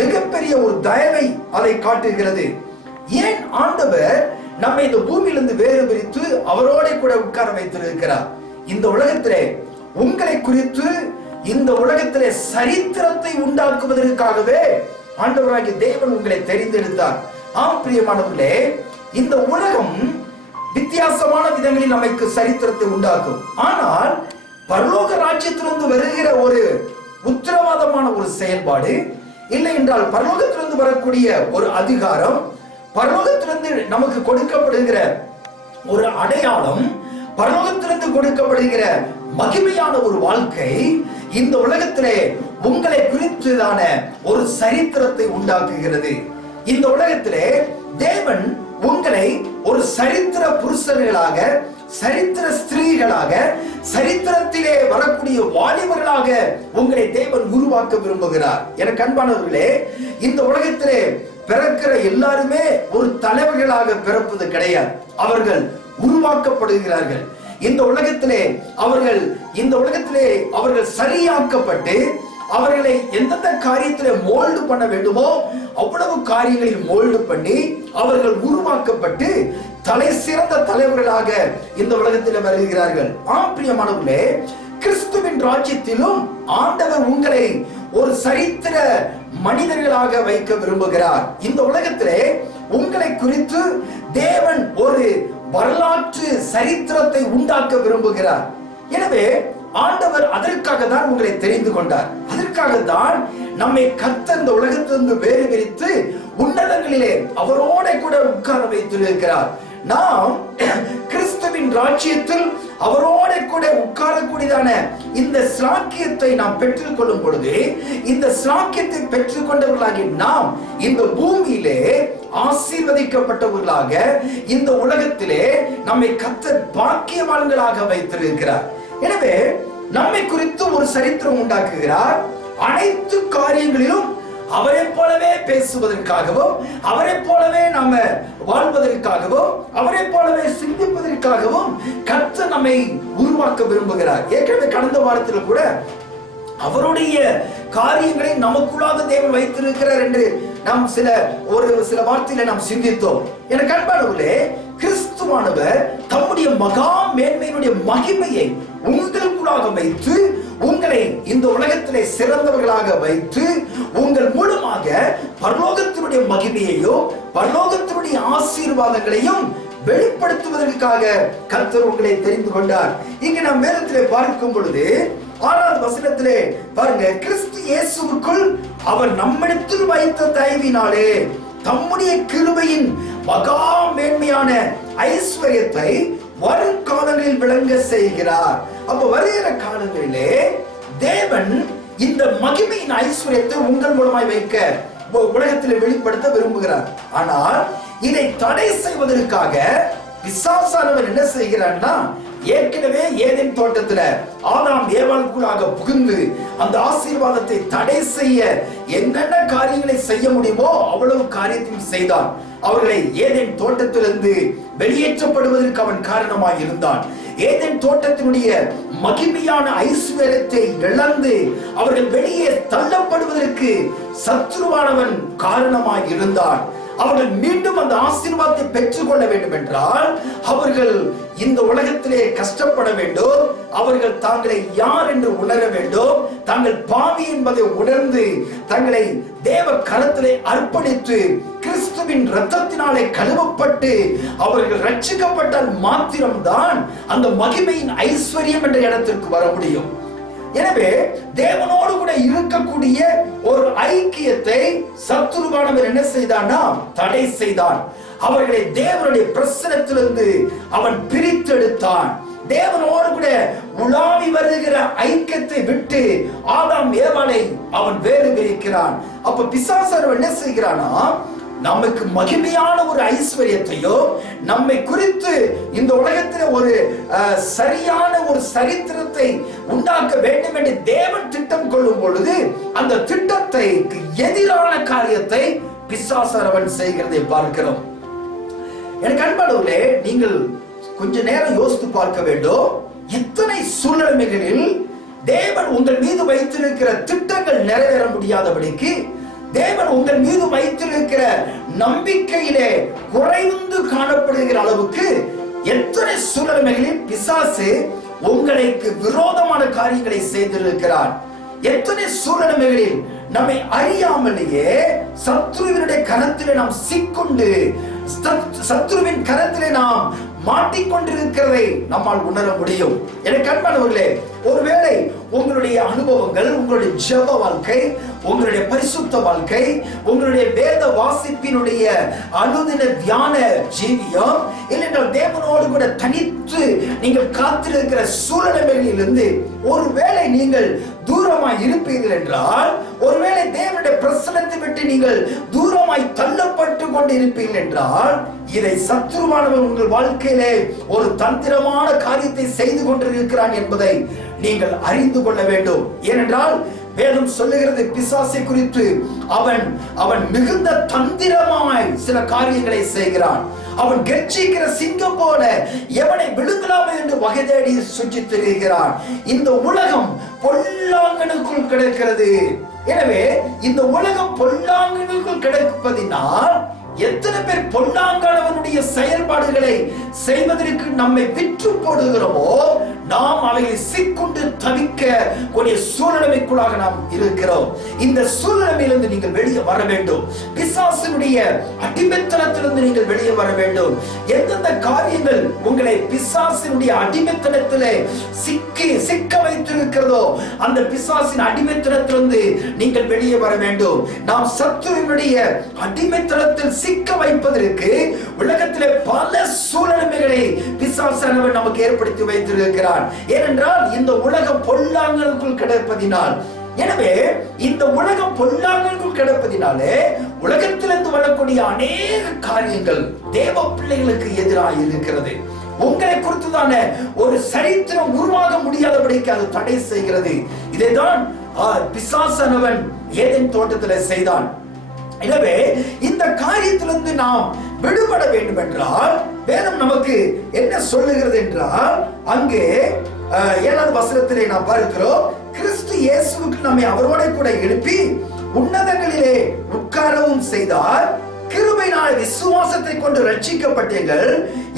மிகப்பெரிய ஒரு தயவை அதை காட்டுகிறது. ஏன் ஆண்டவர் நம்மை இந்த பூமியிலிருந்து வேறு பிரித்து அவரோட கூட உட்கார வைத்திருக்கிறார்? இந்த உலகத்திலே உங்களை குறித்து, இந்த உலகத்திலே சரித்திரத்தை உண்டாக்குவதற்காகவே ஆண்டவராகிய தேவன் உங்களை தெரிந்தெடுத்தார். ஆம் பிரியமானவர்களே, இந்த உலகம் வித்தியாசமான விதங்களில் நமக்கு சரித்திரத்தை உண்டாக்கும். ஆனால் பரலோக ராஜ்யத்திலிருந்து வருகிற ஒரு உத்தரவாதமான ஒரு செயல்பாடு, இல்லை என்றால் பரலோகத்திலிருந்து வரக்கூடிய ஒரு அதிகாரம், பரலோகத்திலிருந்து நமக்கு கொடுக்கப்படுகிற ஒரு அடையாளம், பரலோகத்திலிருந்து கொடுக்கப்படுகிற மகிமையான ஒரு வாழ்க்கை இந்த உலகத்திலே உங்களை குறித்துதான ஒரு சரித்திரத்தை உண்டாக்குகிறது. இந்த உலகத்திலே தேவன் உங்களை ஒரு சரித்திர புருஷர்களாக, சரித்திர ஸ்திரீகளாக, சரித்திரத்திலே வரக்கூடிய வாலிபர்களாக உங்களை தேவன் உருவாக்க விரும்புகிறார். எனக்கு அன்பானவர்களே, இந்த உலகத்திலே பிறக்கிற எல்லாருமே ஒரு தலைவர்களாக பிறப்பது கிடையாது. அவர்கள் உருவாக்கப்படுகிறார்கள். இந்த உலகத்திலே அவர்கள் சரியாக்கப்பட்டு அவர்களை எந்தெந்த காரியத்திலே மோல்டு பண்ண வேண்டுமோ அவ்வளவு காரியங்களில் மோல்டு பண்ணி அவர்கள் உருவாக்கப்பட்டு தலை சிறந்த தலைவர்களாக இந்த உலகத்தில் வருகிறார்கள். ஆம் பிரியமானவர்களே, கிறிஸ்துவின் ராஜ்யத்திலும் ஆண்டவர் உங்களை ஒரு சரித்திர மனிதர்களாக வைக்க விரும்புகிறார். இந்த உலகத்திலே உங்களை குறித்து தேவன் ஒரு வரலாற்று சரித்திரத்தை உண்டாக்க விரும்புகிறார். எனவே ஆண்டவர் அதற்காக தான் உங்களை தெரிந்து கொண்டார். அதற்காக தான் நம்மை கர்த்தர் இந்த உலகத்திலிருந்து வேறு பிரித்து உன்னதங்களிலே அவரோட கூட உட்கார வைத்திருக்கிறார். நாம் கிறிஸ்துவின் ராஜ்யத்தில் அவரோட கூட உட்காரக்கூடியதான இந்த ஸ்லாக்கியத்தை நாம் பெற்றுக் கொள்ளும் பொழுது, இந்த ஸ்லாக்கியத்தை பெற்றுக் கொண்டவர்களாகி நாம் இந்த பூமியிலே ஆசீர்வதிக்கப்பட்டவர்களாக இந்த உலகத்திலே நம்மை கர்த்தர் பாக்கியவான்களாக வைத்திருக்கிறார். எனவே நம்மை குறித்து ஒரு சரித்திரம் உண்டாக்குகிறார். அனைத்து காரியங்களிலும் அவரை போலவே பேசுவதற்காகவும், அவரை போலவே நாம வாழ்வதற்காகவும், அவரை போலவே சிந்திப்பதற்காகவும் கர்த்தர் நம்மை உருவாக்க விரும்புகிறார். ஏற்கனவே கடந்த வாரத்தில் கூட அவருடைய காரியங்களை நமக்குள்ளாக தேவன் வைத்திருக்கிறார் என்று நாம் சில வார்த்தையில நாம் சிந்தித்தோம். எனக்கு அன்பானவர்களே, கிறிஸ்துவானவர் தம்முடைய மகா மேன்மையினுடைய மகிமையை உங்களுக்குள்ளாக வைத்து, உங்களை இந்த உலகத்திலே சிறந்தவர்களாக வைத்து, உங்கள் மூலமாக பரலோகத்தினுடைய மகிமையையோ பரலோகத்தினுடைய ஆசீர்வாதங்களையும் வெளிப்படுத்துவதற்காக கர்த்தர் உங்களை தெரிந்து கொண்டார். இங்க நாம் வேதத்திலே பார்க்கும் பொழுது 6வது வசனத்திலே பாருங்க, கிறிஸ்து இயேசுவுக்குள் அவர் நம்மிடத்தில் வைத்த தயவினாலே தம்முடைய கிருபையின் மகா மேன்மையான ஐஸ்வர்யத்தை வரும் காலங்களில் விளங்க செய்கிறார். அப்ப வருகிற காலங்களிலே தேவன் இந்த மகிமையின் ஐஸ்வர்யத்தை உங்கள் மூலமாய் வைக்க உலகத்தில் வெளிப்படுத்த விரும்புகிறார். ஆனால் இதை தடை செய்வதற்காக பிசாசானவன் என்ன செய்கிறான்னா, ஏற்கனவே ஏதேன் தோட்டத்துல ஆதாம் ஏவாளுக்குள்ளாக புகுந்து அந்த ஆசீர்வாதத்தை தடை செய்ய என்னென்ன காரியங்களை செய்ய முடியுமோ அவ்வளவு காரியத்தையும் செய்தான். அவர்களை ஏதேன் தோட்டத்திலிருந்து வெளியேற்றப்படுவதற்கு அவன் காரணமாக இருந்தான். ஏதேன் தோட்டத்தினுடைய மகிமையான ஐஸ்வர்யத்தை இழந்து அவர்கள் வெளியே தள்ளப்படுவதற்கு சத்துருவானவன் காரணமாக இருந்தான். அவர்கள் மீண்டும் அந்த ஆசீர்வாதத்தை பெற்றுக் கொள்ள வேண்டும் என்றால் அவர்கள் இந்த உலகத்திலே கஷ்டப்பட வேண்டும். அவர்கள் தாங்களை யார் என்று உணர வேண்டும். தாங்கள் பாவி என்பதை உணர்ந்து தங்களை தேவ கரத்திலே அர்ப்பணித்து கிறிஸ்துவின் இரத்தத்தினாலே கழுவப்பட்டு அவர்கள் ரட்சிக்கப்பட்டால் மாத்திரம்தான் அந்த மகிமையின் ஐஸ்வர்யம் என்ற இடத்திற்கு வர முடியும். எனவே தேவனோடு கூட இருக்கக்கூடிய ஒரு ஐக்கியத்தை சத்துருவானவர் என்ன செய்தான்னா தடை செய்தான். அவர்களை தேவனுடைய பிரசன்னத்திலிருந்து அவன் பிரித்தெடுத்தான். தேவனோடு கூட உலாவி வருகிற ஐக்கியத்தை விட்டு ஆதாம் ஏவாளை அவன் வேறு பிரிக்கிறான். அப்ப பிசாசு என்ன செய்கிறானா, நமக்கு மகிமையான ஒரு ஐஸ்வர்யத்தையோ நம்மை குறித்து இந்த உலகத்தில் ஒரு சரியான ஒரு சரித்திரத்தை உண்டாக்க வேண்டும் என்று தேவன் திட்டம் கொள்ளும் பொழுது அந்த திட்டத்தை எதிரான காரியத்தை பிசாசு செய்கிறதை பார்க்கிறோம். எனக்கு அன்பானவர்களே, நீங்கள் கொஞ்ச நேரம் யோசித்து பார்க்க வேண்டும். எத்தனை சூழ்நிலைகளில் தேவன் உங்கள் மீது வைத்திருக்கிற திட்டங்கள் நிறைவேற முடியாதபடிக்கு, தேவன் உங்கள் மீது வைத்திருக்கிற நம்பிக்கையிலே குறைந்து காணப்படுகிற அளவுக்கு எத்தனை சூழ்நிலைகளில் பிசாசு உங்களுக்கு விரோதமான காரியங்களை செய்திருக்கிறார். எத்தனை சூழ்நிலைகளில் நம்மை அறியாமலேயே சத்ருவினுடைய கரத்திலே நாம் சிக்கொண்டு சத்ருவின் கரத்திலே நாம் மாட்டிக்கொண்டிருக்கிறதை நம்மால் உணர முடியும். எனக்கு அன்பானவர்களே, ஒருவேளை உங்களுடைய அனுபவங்கள், உங்களுடைய ஜெப வாழ்க்கை, உங்களுடைய பரிசுத்த வாழ்க்கை, உங்களுடைய வேத வாசிப்பினுடைய அனுதின தியான ஜீவியம், இல்லைன்றால் தேவனோடு கூட தனித்து நீங்கள் காத்திருக்கிற சூழ்நிலைகளிலிருந்து ஒருவேளை நீங்கள் தூரமாய் இருப்பீர்கள் என்றால், ஒருவேளை தேவனுடைய பிரசன்னத்தை விட்டு நீங்கள் தூரமாய் தள்ளப்பட்டு கொண்டு இருப்பீர்கள் என்றால், இதை சத்துருவானவன் உங்கள் வாழ்க்கையிலே ஒரு தந்திரமான காரியத்தை செய்து கொண்டிருக்கிறான் என்பதை நீங்கள் அறிந்து கொள்ள வேண்டும். ஏனென்றால் வேதம் சொல்லுகிறது, பிசாசை குறித்து அவன் மிகுந்த தந்திரமாய் சில காரியங்களை செய்கிறான். அவன் கர்ஜிக்கிற சிங்கம் போல எவனை விழுங்கலாமே என்று வகை தேடி சுற்றி திரிகிறான். இந்த உலகம் பொல்லாங்கனுக்குள் கிடக்கிறது. எனவே இந்த உலகம் பொல்லாங்கனுக்குள் கிடப்பதினால் எத்தனை பேர் பொல்லாங்கானவனுடைய செயல்பாடுகளை செய்வதற்கு நம்மை விற்று போடுகிறோமோ, நாம் அவைகளை சிக்குண்டு தவிக்க கூடிய சூழ்நிலைக்குள்ளாக நாம் இருக்கிறோம். இந்த சூழ்நிலையிலிருந்து நீங்கள் வெளியே வர வேண்டும். பிசாசினுடைய அடிமைத்தனத்திலிருந்து நீங்கள் வெளியே வர வேண்டும். எந்தெந்த காரியங்கள் உங்களை பிசாசினுடைய அடிமைத்தனத்திலே சிக்க வைத்திருக்கிறதோ அந்த பிசாசின் அடிமைத்தனத்திலிருந்து நீங்கள் வெளியே வர வேண்டும். நாம் சத்துருவினுடைய அடிமைத்தனத்தில் சிக்க வைப்பதற்கு உலகத்திலே பல சூழ்நிலைகளை பிசாசானவர் நமக்கு ஏற்படுத்தி வைத்திருக்கிறார். ஏனென்றால் இந்த உலகம் பொல்லாங்கனுக்குள் கிடப்பதினால், எனவே இந்த உலகம் பொல்லாங்கனுக்குள் கிடப்பதினாலே உலகத்திலிருந்து வரக்கூடிய அநேக காரியங்கள் தேவ பிள்ளைகளுக்கு எதிராக இருக்கிறது. உங்களை குறித்துதான ஒரு சரித்திரம் உருவாக முடியாதபடிக்கு அது தடை செய்கிறது. இதைதான் பிசாசானவன் ஏதேன் தோட்டத்தில் செய்தான். எனவே இந்த காரியத்திலிருந்து நாம் விடுபட வேண்டும் என்றால் வேதம் நமக்கு என்ன சொல்லுகிறது என்றால், அங்கே 7வது வசனத்திலே நாம் பார்க்கிறோம், கிறிஸ்து இயேசுவுக்கு நம்மை அவரோட கூட எழுப்பி உன்னதங்களிலே உட்காரவும் செய்தார். கிருபையினால் விசுவாசத்தை கொண்டு ரட்சிக்கப்பட்டீர்கள்.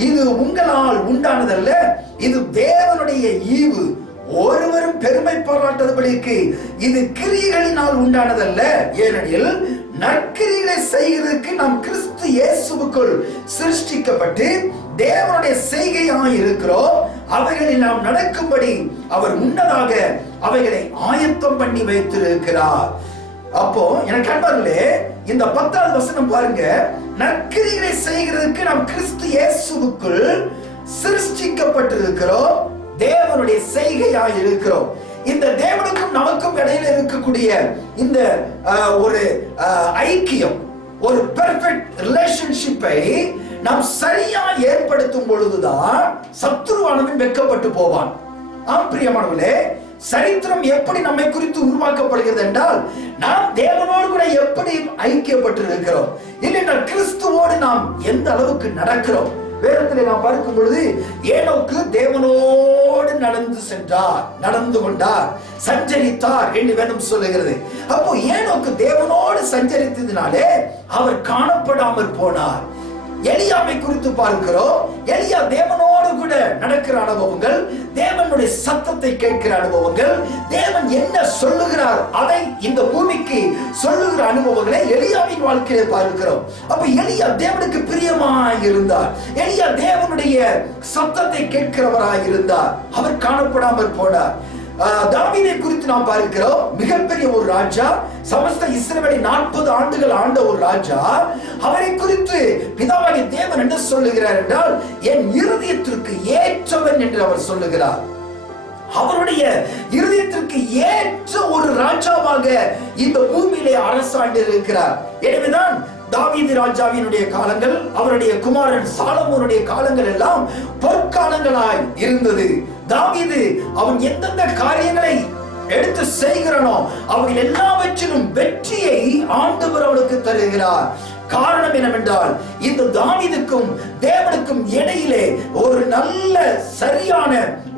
இது உங்களால் உண்டானதல்ல, இது தேவனுடைய ஈவு. ஒருவரும் பெருமை பாராட்டாதபடிக்கு இது கிரியைகளினால் உண்டானதல்ல. ஏனெனில் நற்கிரிகளை செய்வதற்கு நாம் கிறிஸ்து இயேசுவுக்குள் சிருஷ்டிக்கப்பட்டு தேவனுடைய செய்கையாய் இருக்கிறோம். அவைகளில் நாம் நடக்கும்படி அவர் முன்னதாக அவைகளை ஆயத்தம் பண்ணி வைத்திருக்கிறார். அப்போ எனக்கு அன்பார்களே, இந்த 10வது வசனம் பாருங்க, நற்கிரிகளை செய்கிறதுக்கு நாம் கிறிஸ்து இயேசுவுக்குள் சிருஷ்டிக்கப்பட்டிருக்கிறோம், தேவனுடைய செய்கையாய் இருக்கிறோம். இந்த தேவனுக்கும் நமக்கும் இடையில இருக்கக்கூடிய இந்த ஒரு ஐக்கியம், ஒரு பெர்ஃபெக்ட் ரிலேஷன்ஷிப்பை நாம் சரியா ஏற்படுத்தும் பொழுதுதான் சத்துருவானவன் வெட்கப்பட்டு போவான். ஆம் பிரியமானவர்களே, சரித்திரம் எப்படி நம்மை குறித்து உருவாக்கப்படுகிறது என்றால், நாம் தேவனோடு கூட எப்படி ஐக்கியப்பட்டிருக்கிறோம், இல்லைன்றால் கிறிஸ்துவோடு நாம் எந்த அளவுக்கு நடக்கிறோம். வேதத்திலே நாம் பார்க்கும் பொழுது ஏனோக்கு தேவனோடு நடந்து கொண்டார், சஞ்சரித்தார் என்று வேதம் சொல்லுகிறது. அப்போ ஏனோக்கு தேவனோடு சஞ்சரித்ததினாலே அவர் காணப்படாமல் போனார். எலியாவை குறித்து பார்க்கிறோம். எலியா தேவனோடு கூட நடக்கிற அனுபவங்கள், தேவனுடைய சத்தத்தை கேட்கிற அனுபவங்கள், தேவன் என்ன சொல்லுகிறார் அதை இந்த பூமிக்கு சொல்லுகிற அனுபவங்களை எலியாவின் வாழ்க்கையிலே பார்க்கிறோம். அப்ப எலியா தேவனுக்கு பிரியமாய் இருந்தார். எலியா தேவனுடைய சத்தத்தை கேட்கிறவராய் இருந்தார். அவர் காணப்படாமல் போனார். தாவீதை குறித்து நாம் பார்க்கிறோம். மிகப்பெரிய ஒரு ராஜா, சமஸ்த இஸ்ரவேலை 40 ஆண்டுகள் ஆண்ட ஒரு ராஜா. அவரை குறித்து பிதாவாகிய தேவன் என்ன சொல்லுகிறார் என்றால், என் இருதயத்திற்கு ஏற்றவன் என்று அவர் சொல்லுகிறார். அவருடைய இருதயத்திற்கு ஏற்ற ஒரு ராஜாவாக இந்த பூமியிலே அரசாண்டு இருக்கிறார். எனவேதான் தாவீது ராஜாவினுடைய காலங்கள், அவருடைய குமாரன் சாலமோனுடைய காலங்கள் எல்லாம் பொற்காலங்களாய் இருந்தது. தாவீது அவன் எந்தெந்த காரியங்களை எடுத்து செய்கிறானோ அவைகள் எல்லாவற்றிலும் வெற்றியை ஆண்டவர் அவனுக்கு தருகிறார். காரணம் என்னவென்றால், இந்த தாவீதுக்கும் தேவனுக்கும் இடையிலே ஒரு நல்ல சரியான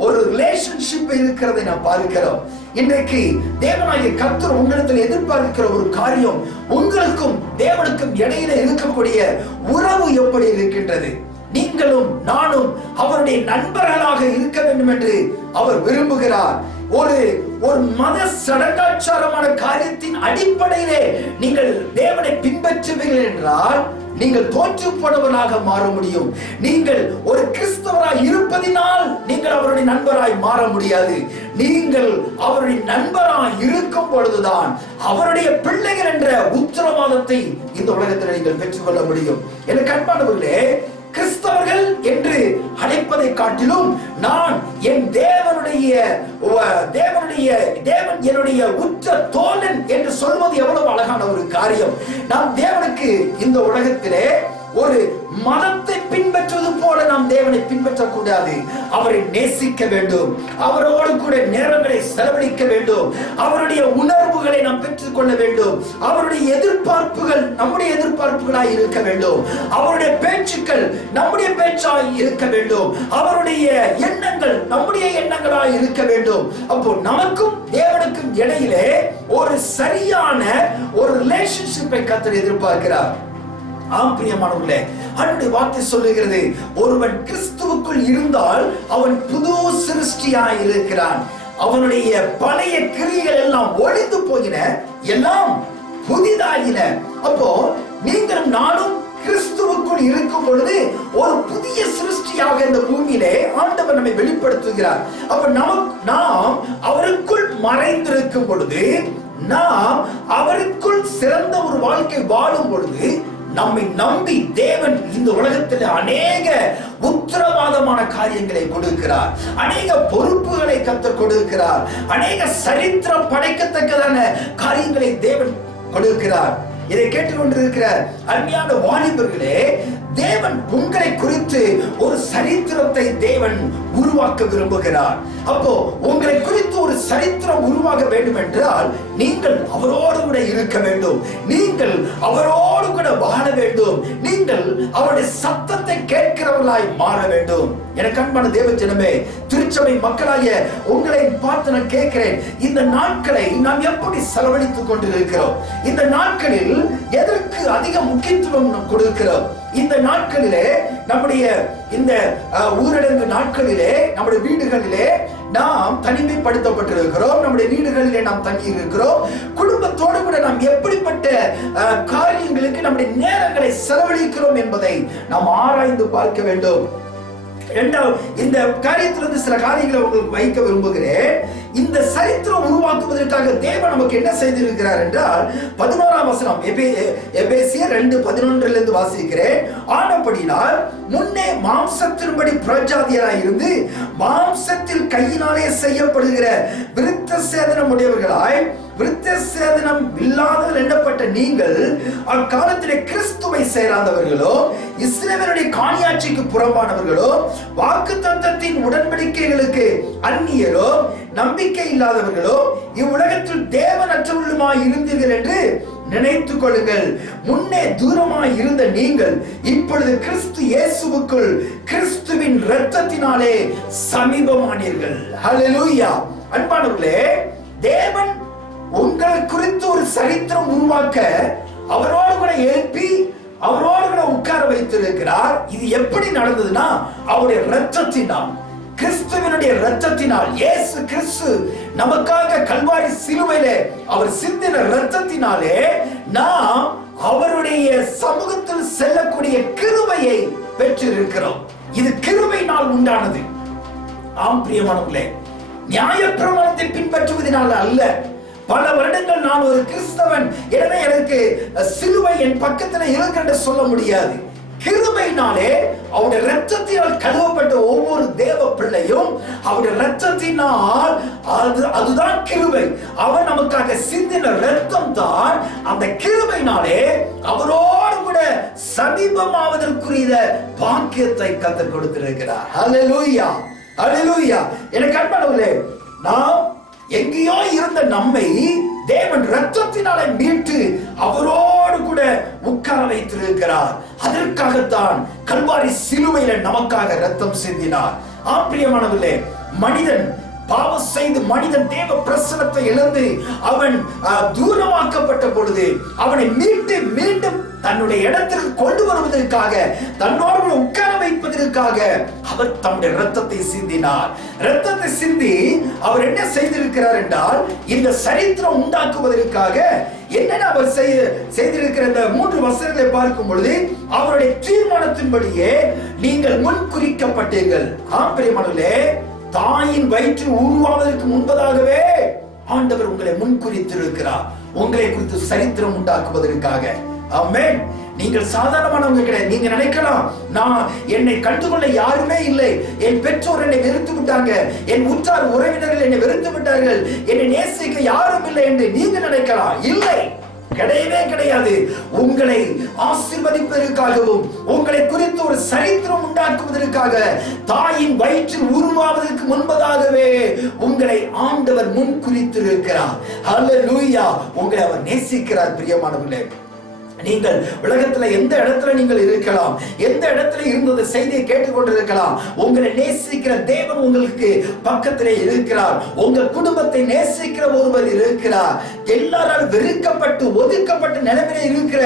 ஒரு ரிலேஷன்ஷிப் இருக்கிறதை நாம் பார்க்கிறோம். இன்றைக்கு தேவனாகிய கர்த்தர் உங்களிடத்தில் எதிர்பார்க்கிற ஒரு காரியம், உங்களுக்கும் தேவனுக்கும் இடையில இருக்கக்கூடிய உறவு எப்படி இருக்கின்றது? நீங்களும் நானும் அவருடைய நண்பர்களாக இருக்க வேண்டும் என்று அவர் விரும்புகிறார். ஒரு மத சடங்காச்சாரமான காரியத்தின் அடிப்படையிலே நீங்கள் தேவனை பின்பற்றுவீர்கள் என்றால் நீங்கள் தோற்று போனவர்களாக மாற முடியும். நீங்கள் ஒரு கிறிஸ்தவராய் இருப்பதினால் நீங்கள் அவருடைய நண்பராய் மாற முடியாது. நீங்கள் அவருடைய நண்பராய் இருக்கும் பொழுதுதான் அவருடைய பிள்ளைகள் என்ற உத்தரவாதத்தை இந்த உலகத்தில் நீங்கள் பெற்றுக்கொள்ள முடியும். எனக்கு அன்பானவர்களே, கிறிஸ்தவர்கள் என்று அழைப்பதை காட்டிலும் நான் என் தேவன் என்னுடைய உற்ற தோழன் என்று சொல்வது எவ்வளவு அழகான ஒரு காரியம். நாம் தேவனுக்கு இந்த உலகத்திலே ஒரு மதத்தை பின்பற்றுவது போல நாம் தேவனை பின்பற்றக்கூடாது. அவரை நேசிக்க வேண்டும், அவரோடு கூட நேரங்களை செலவழிக்க வேண்டும், அவருடைய உணர்வுகளை நாம் பெற்றுக் கொள்ள வேண்டும், அவருடைய எதிர்பார்ப்புகள் நம்முடைய எதிர்பார்ப்புகளாய் இருக்க வேண்டும், அவருடைய பேச்சுக்கள் நம்முடைய பேச்சாய் இருக்க வேண்டும், அவருடைய எண்ணங்கள் நம்முடைய எண்ணங்களாய் இருக்க வேண்டும். அப்போ நமக்கும் தேவனுக்கும் இடையிலே ஒரு சரியான ஒரு ரிலேஷன்ஷிப்பை கர்த்தர் எதிர்பார்க்கிறார். ஆம் பிரியமானவர்களே, ஆண்டவருடைய வார்த்தை சொல்லுகிறது, ஒருவன் கிறிஸ்துவுக்குள் இருந்தால் அவன் புது சிருஷ்டியாய் இருக்கிறான். அவனுடைய பழைய கிரியைகள் எல்லாம் ஒழிந்து போகின, எல்லாம் புதிதாகின. அப்போ நீங்களும் நானும் கிறிஸ்துவுக்குள் இருக்கும் பொழுது ஒரு புதிய சிருஷ்டியாக இந்த பூமியிலே ஆண்டவர் நம்மை வெளிப்படுத்துகிறார். அப்ப நாம் அவருக்குள் மறைந்திருக்கும் பொழுது, நாம் அவருக்குள் சிறந்த ஒரு வாழ்க்கை வாழும் பொழுது, நம்மை நம்பி தேவன் இந்த உலகத்தில் அநேக உத்தரவாதமான காரியங்களை கொடுக்கிறார், அநேக பொறுப்புகளை கற்றுக் கொடுக்கிறார், அநேக சரித்திரம் படைக்கத்தக்கதான காரியங்களை தேவன் கொடுக்கிறார். இதை கேட்டுக்கொண்டிருக்கிற அருமையான வாலிபர்களே, தேவன் உங்களை குறித்து ஒரு சரித்திரத்தை தேவன் உருவாக்க விரும்புகிறார். அப்போ உங்களை குறித்து ஒரு சரித்திரம் உருவாக வேண்டும் என்றால் நீங்கள் அவரோடு கூட இருக்க வேண்டும், நீங்கள் அவரோடு கூட வாழ வேண்டும், நீங்கள் அவருடைய சத்தத்தை கேட்கிறவர்களாய் மாற வேண்டும். எனக்கு அன்பான தேவ ஜனமே, திருச்சபை மக்களாகிய உங்களை பார்த்து நான் கேட்கிறேன், இந்த நாட்களை நாம் எப்படி செலவழித்துக் கொண்டிருக்கிறோம்? இந்த நாட்களில் எதற்கு அதிக முக்கியத்துவம் கொடுக்கிறோம்? இந்த நாட்களிலே, நம்முடைய இந்த ஊரடங்கு நாட்களிலே, நம்முடைய வீடுகளிலே நாம் தனிமைப்படுத்தப்பட்டிருக்கிறோம், நம்முடைய வீடுகளிலே நாம் தங்கி இருக்கிறோம். குடும்பத்தோடு கூட நாம் எப்படிப்பட்ட காரியங்களுக்கு நம்முடைய நேரங்களை செலவழிக்கிறோம் என்பதை நாம் ஆராய்ந்து பார்க்க வேண்டும். இந்த காரியத்திலிருந்து சில காரியங்களை உங்களுக்கு வைக்க விரும்புகிறேன். இந்த சரித்திரம் உருவாக்குவதற்காக தேவன் நமக்கு என்ன செய்திருக்கிறார் என்றால், 11ஆம் வசனம், எபேசியர் 2:11 வாசிக்கிறேன். ஆனபடினால் முன்னே மாம்சத்தின்படி புறஜாதியராய் இருந்து மாம்சத்தில் கையினாலே செய்யப்படுகிற விருத்த சேதனம் உடையவர்களாய், விருத்த சேதனம் இல்லாதவர் எண்ணப்பட்ட நீங்கள் அக்காலத்திலே கிறிஸ்துவை சேராதவர்களோ, இஸ்ரவேலுடைய காணியாட்சிக்கு புறம்பானவர்களோ, வாக்குத்தத்தத்தின் உடன்படிக்கைகளுக்கு அந்நியரோ, நம்பிக்கை இல்லாதவர்களோ, இவ்வுலகத்தில் தேவனற்றவர்களுமாய் இருந்தீர்கள் என்று நினைத்துக் கொள்ளுங்கள். முன்னே தூரமாய் இருந்த நீங்கள் இப்பொழுது கிறிஸ்து இயேசுவுக்குள் கிறிஸ்துவின் இரத்தத்தினாலே சமீபமானீர்கள். ஹல்லேலூயா. அன்பானவர்களே, தேவன் உங்களை குறித்து ஒரு சரித்திரம் உருவாக்க அவரோடு கூட எழுப்பி அவரோடு கூட உட்கார வைத்திருக்கிறார். இது எப்படி நடந்ததுன்னா, அவருடைய இரத்தத்தினால், கிறிஸ்துவினுடைய இரத்தத்தினால், இயேசு கிறிஸ்து நமக்காக கல்வாரி சிலுவையிலே அவர் சிந்தின இரத்தத்தினாலே நாம் அவருடைய சமூகத்தில் செல்லக்கூடிய கிருபையை பெற்றிருக்கிறோம். இது கிருபையினால் உண்டானது. ஆம் பிரியமானவர்களே, நியாயப்பிரமாணத்தை பின்பற்றுவதனால் அல்ல. பல வருடங்கள் நான் ஒரு கிறிஸ்தவன், எனவே எனக்கு சிலுவை என் பக்கத்தில் இருக்கு என்று சொல்ல முடியாது. கிருபையினாலே, அவருடைய இரத்தத்தினால் கழுவப்பட்ட ஒவ்வொரு தேவ பிள்ளையும் அவருடைய இரத்தத்தினால், அதுதான் கிருபை. அவர் நமக்காக சிந்தின இரத்தம் தான் அந்த கிருபையினாலே அவரோடு கூட சமீபமாவதற்குரிய பாக்கியத்தை கற்றுக் கொடுத்திருக்கிறார். ஹல்லேலூயா, ஹல்லேலூயா. எனக்கு அன்பானவர்களே, நாம் எங்கேயோ இருந்த நம்மை தேவன் இரத்தத்தினாலே மீட்டு அவரோடு கூட உட்கார வைத்திருக்கிறார். அதற்காகத்தான் கல்வாரி சிலுவையில நமக்காக இரத்தம் சிந்தினார். பிரியமானவர்களே, மனிதன் பாவம் செய்து மனிதன் தேவ பிரசன்னத்தை இழந்து அவன் தூரமாக்கப்பட்ட பொழுது அவனை மீட்டு மீண்டும் தன்னுடைய இடத்திற்கு கொண்டு வருவதற்காக, தன்னோடு உட்கார வைப்பதற்காக அவர் தன்னுடைய இரத்தத்தை சிந்தினார். இரத்தத்தை சிந்தி அவர் என்ன செய்திருக்கிறார் என்றால், இந்த சரித்திரம் உண்டாக்குவதற்காக என்னென்ன அவர் செய்திருக்கிற இந்த 3 வசனங்களை பார்க்கும் பொழுது, அவருடைய தீர்மானத்தின்படியே நீங்கள் முன் குறிக்கப்பட்டீர்கள். பிரியமானவர்களே, தாயின் வயிற்றில் உருவாவதற்கு முன்பதாகவே ஆண்டவர் உங்களை முன்குறித்திருக்கிறார், உங்களை குறித்து சரித்திரம் உண்டாக்குவதற்காக. ஆமென். நீங்கள் சாதாரணமானவங்க கிடையாது. நீங்க நினைக்கலாம், நான் என்னை கண்டுகொள்ள யாருமே இல்லை, என் பெற்றோர் என்னை வெறுத்து விட்டாங்க, என் உற்றார் உறவினர்கள் என்னை வெறுத்து விட்டார்கள், என்னை நேசிக்க யாரும் இல்லை என்று நீங்க நினைக்கலாம். இல்லை, கிடையவே கிடையாது. உங்களை ஆசீர்வதிப்பதற்காகவும் உங்களை குறித்து ஒரு சரித்திரம் உண்டாக்குவதற்காக தாயின் வயிற்றில் உருவாவதற்கு முன்பதாகவே உங்களை ஆண்டவர் முன் குறித்திருக்கிறார். ஹல்லேலூயா. உங்களை அவர் நேசிக்கிறார். பிரியமானவர்களே, நீங்கள் உலகத்துல எந்த இடத்துல நீங்கள் இருக்கலாம், எந்த இடத்துல இருந்து அந்த செய்தியை கேட்டுக்கொண்டிருக்கலாம், உங்களை நேசிக்கிற தேவன் உங்களுக்கு பக்கத்திலே இருக்கிறார். உங்க குடும்பத்தை நேசிக்கிற ஒருவர் இருக்கிறார். எல்லாரால் வெறுக்கப்பட்டு ஒதுக்கப்பட்ட நிலைமையில இருக்கிற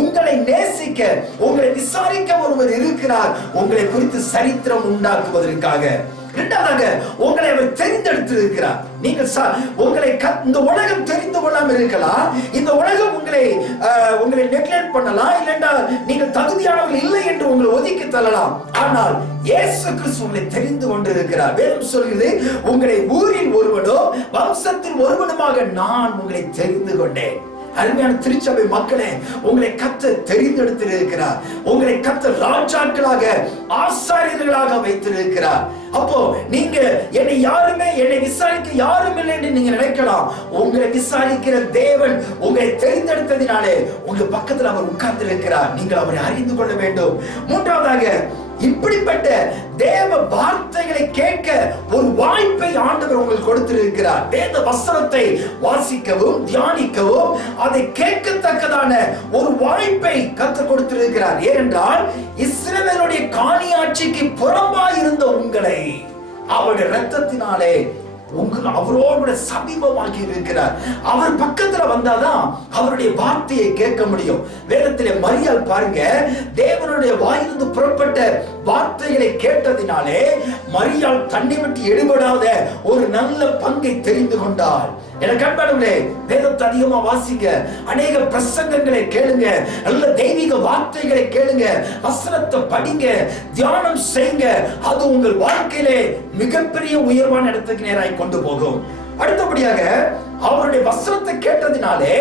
உங்களை நேசிக்க, உங்களை விசாரிக்க ஒருவர் இருக்கிறார், உங்களை குறித்து சரித்திரம் உண்டாக்குவதற்காக. இரண்டாவதாக, உங்களை அவர் தெரிந்தெடுத்திருக்கிறார். நீங்கள் உங்களை இந்த உலகம் தெரிந்து கொள்ளாமல் இருக்கலாம், இந்த உலகம் உங்களை நெக்லெக்ட் பண்ணலாம், இல்லைன்னா நீங்கள் தகுதியானவர்கள் இல்லை என்று உங்களை ஒதுக்கி தள்ளலாம். ஆனால் இயேசு கிறிஸ்து உங்களை தெரிந்து கொண்டிருக்கிறார். வேதம் சொல்கிறது, உங்களை ஊரில் ஒருவனோ வம்சத்தில் ஒருவனுமாக நான் உங்களை தெரிந்து கொண்டேன். அருமையான திருச்சபை மக்களே, உங்களை கர்த்தர் தெரிந்தெடுத்திருக்கிறார். உங்களை கர்த்தர் ராஜாக்களாக, ஆசாரியர்களாக வைத்திருக்கிறார். அப்போ நீங்க என்னை விசாரிக்க யாரும் இல்லை என்று நீங்க நினைக்கலாம். உங்களை விசாரிக்கிற தேவன் உங்களை தெரிந்தெடுத்ததினாலே உங்க பக்கத்தில் அவர் உட்கார்ந்து இருக்கிறார். நீங்கள் அவரை அறிந்து கொள்ள வேண்டும். மூன்றாவதாக, இப்படிப்பட்ட தேவ வார்த்தைகளை கேட்க ஒரு வாய்ப்பை ஆண்டவர் உங்களுக்கு கொடுத்திருக்கிறார். வேத வசனத்தை வாசிக்கவும் தியானிக்கவும் அதை கேட்கத்தக்கதான ஒரு வாய்ப்பை கர்த்தர் கொடுத்திருக்கிறார். ஏனென்றால் இஸ்ரவேலுடைய காணியாட்சிக்கு புறம்பாய் இருந்த உங்களை அவருடைய இரத்தத்தினாலே அவரோட சமீபமாகி இருக்கிறார். அவர் பக்கத்துல வந்தாதான் அவருடைய வார்த்தையை கேட்க முடியும். வேதத்திலே மரியாள் பாருங்க, தேவனுடைய வாயிலிருந்து புறப்பட்ட வார்த்தைகளை கேட்டதினாலே மரியாள் தன்னை விட்டு எடுபடாத ஒரு நல்ல பங்கை தெரிந்து கொண்டாள். எனக்கு அன்பானவர்களே, வேதத்தை அதிகமா வாசிங்க, அநேக பிரசங்கங்களை கேளுங்க, நல்ல தெய்வீக வார்த்தைகளை கேளுங்க, வசனத்தை படிங்க, தியானம் செய்யுங்க. அது உங்கள் வாழ்க்கையிலே மிகப்பெரிய உயர்வான இடத்துக்கு நேராய் கொண்டு போகும். அடுத்தபடியாக, அவருடைய வசனத்தை கேட்டதினாலே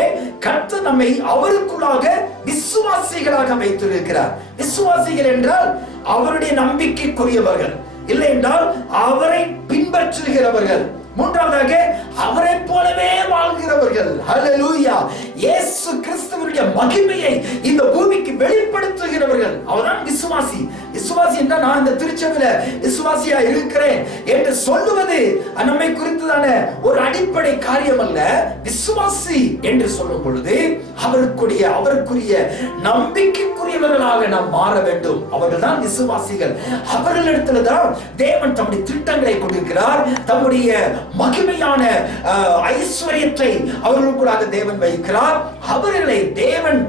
கர்த்தர் நம்மை அவருக்குள்ளாக விசுவாசிகளாக வைத்திருக்கிறார். விசுவாசிகள் என்றால் அவருடைய நம்பிக்கைக்குரியவர்கள், இல்லை என்றால் அவரை பின்பற்றுகிறவர்கள். மூன்றாவதாக, அவரை போலவே வாழ்கிறவர்கள். ஹல்லேலூயா! இயேசு கிறிஸ்துவினுடைய மகிமையை இந்த பூமிக்கு வெளிப்படுத்துகிறவர்கள். அவர்தான் விசுவாசி. விசுவாசி என்றால் நான் இந்த திருச்சபையில விசுவாசியா இருக்கிறேன் என்று சொல்லுவது நம்மை குறித்ததான ஒரு அடிப்படை காரியம் அல்ல. விசுவாசி என்று சொல்லும் பொழுது அவருக்குரிய நம்பிக்கைக்குரியவர்களாக நாம் மாற வேண்டும். அவர்கள் தான் விசுவாசிகள். அவர்களிடத்துல தான் தேவன் தம்முடைய திட்டங்களை கொண்டிருக்கிறார். தம்முடைய மகிமையான ஐஸ்வர்யத்தை அவர்களுக்குள்ளாக தேவன் வைக்கிறார். அவர்களை தேவன்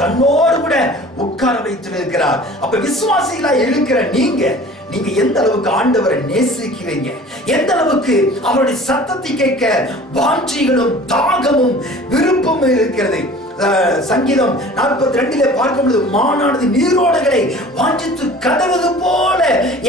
தன்னோடு கூட உட்கார வைத்திருக்கிறார். அப்ப விசுவாசிகளா இருக்கிற நீங்க எந்த அளவுக்கு ஆண்டவரை நேசிக்கிறீங்க, எந்த அளவுக்கு அவருடைய சத்தத்தை கேட்க வாஞ்சைகளும் தாகமும் விருப்பமும் இருக்கிறது. சங்கீதம் 42 பார்க்கும் பொழுது, மானானது நீரோடைகளை வாஞ்சித்து கதறுவது போல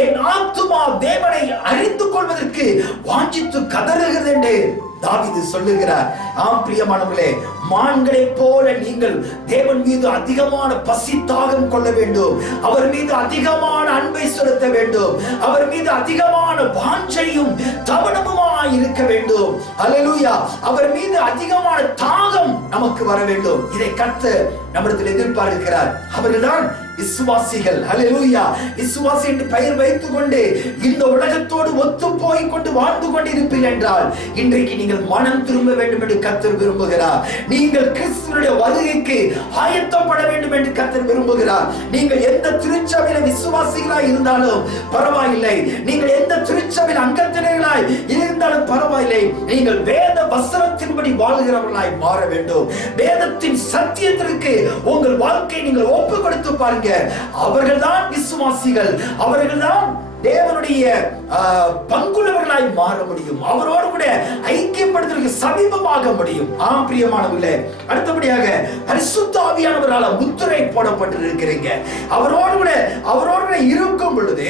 என் ஆத்துமா தேவனை அறிந்து கொள்வதற்கு வாஞ்சித்து கதறுகிறது என்று தாவீது சொல்லுகிறார். ஆம் பிரியமானவர்களே, மான்களை போல நீங்கள் தேவன் மீது அதிகமான பசி தாகம் கொள்ள வேண்டும். அவர் மீது அதிகமான அன்பை செலுத்த வேண்டும். அவர் மீது அதிகமான வாஞ்சையும் தவணமுமாய் இருக்க வேண்டும். அல்லேலூயா! அவர் மீது அதிகமான தாகம் நமக்கு வர வேண்டும். இதை கர்த்தர் நம்மிடத்தில் எதிர்பார்க்கிறார். அவர்கள்தான் விசுவாசிகள். அல்லேலூயா! விசுவாசி என்று பெயர் வைத்துக் கொண்டு இந்த உலகத்தோடு ஒத்து போய் கொண்டு வாழ்ந்து கொண்டிருப்பீர்கள் என்றால் இன்றைக்கு நீங்கள் மனம் திரும்ப வேண்டும் என்று கர்த்தர் விரும்புகிறார். நீங்கள் கிறிஸ்துவினுடைய வருகைக்கு ஆயத்தப்பட வேண்டும் என்று கர்த்தர் விரும்புகிறார். நீங்கள் எந்த திருச்சபையில விசுவாசிகளாய் இருந்தாலும் பரவாயில்லை, நீங்கள் எந்த திருச்சபையில் அங்கத்தினர்களாய் இருந்தாலும் பரவாயில்லை, நீங்கள் வேத வசனத்தின்படி வாழ்கிறவர்களாய் மாற வேண்டும். வேதத்தின் சத்தியத்திற்கு உங்கள் வாழ்க்கையை நீங்கள் ஒப்பு கொடுத்து பாருங்க. அவர்கள்தான் விசுவாசிகள். அவர்கள்தான் தேவனுடைய பங்குள்ளவர்களாய் மாற முடியும். அவரோடு கூட ஐக்கியப்படுத்துவதற்கு சமீபமாக முடியும். ஆம் பிரியமானவர்களே, அடுத்தபடியாக பரிசுத்த ஆவியானவரால் முத்திரை போடப்பட்டிருக்கிறீங்க. அவரோடு கூட இருக்கும் பொழுது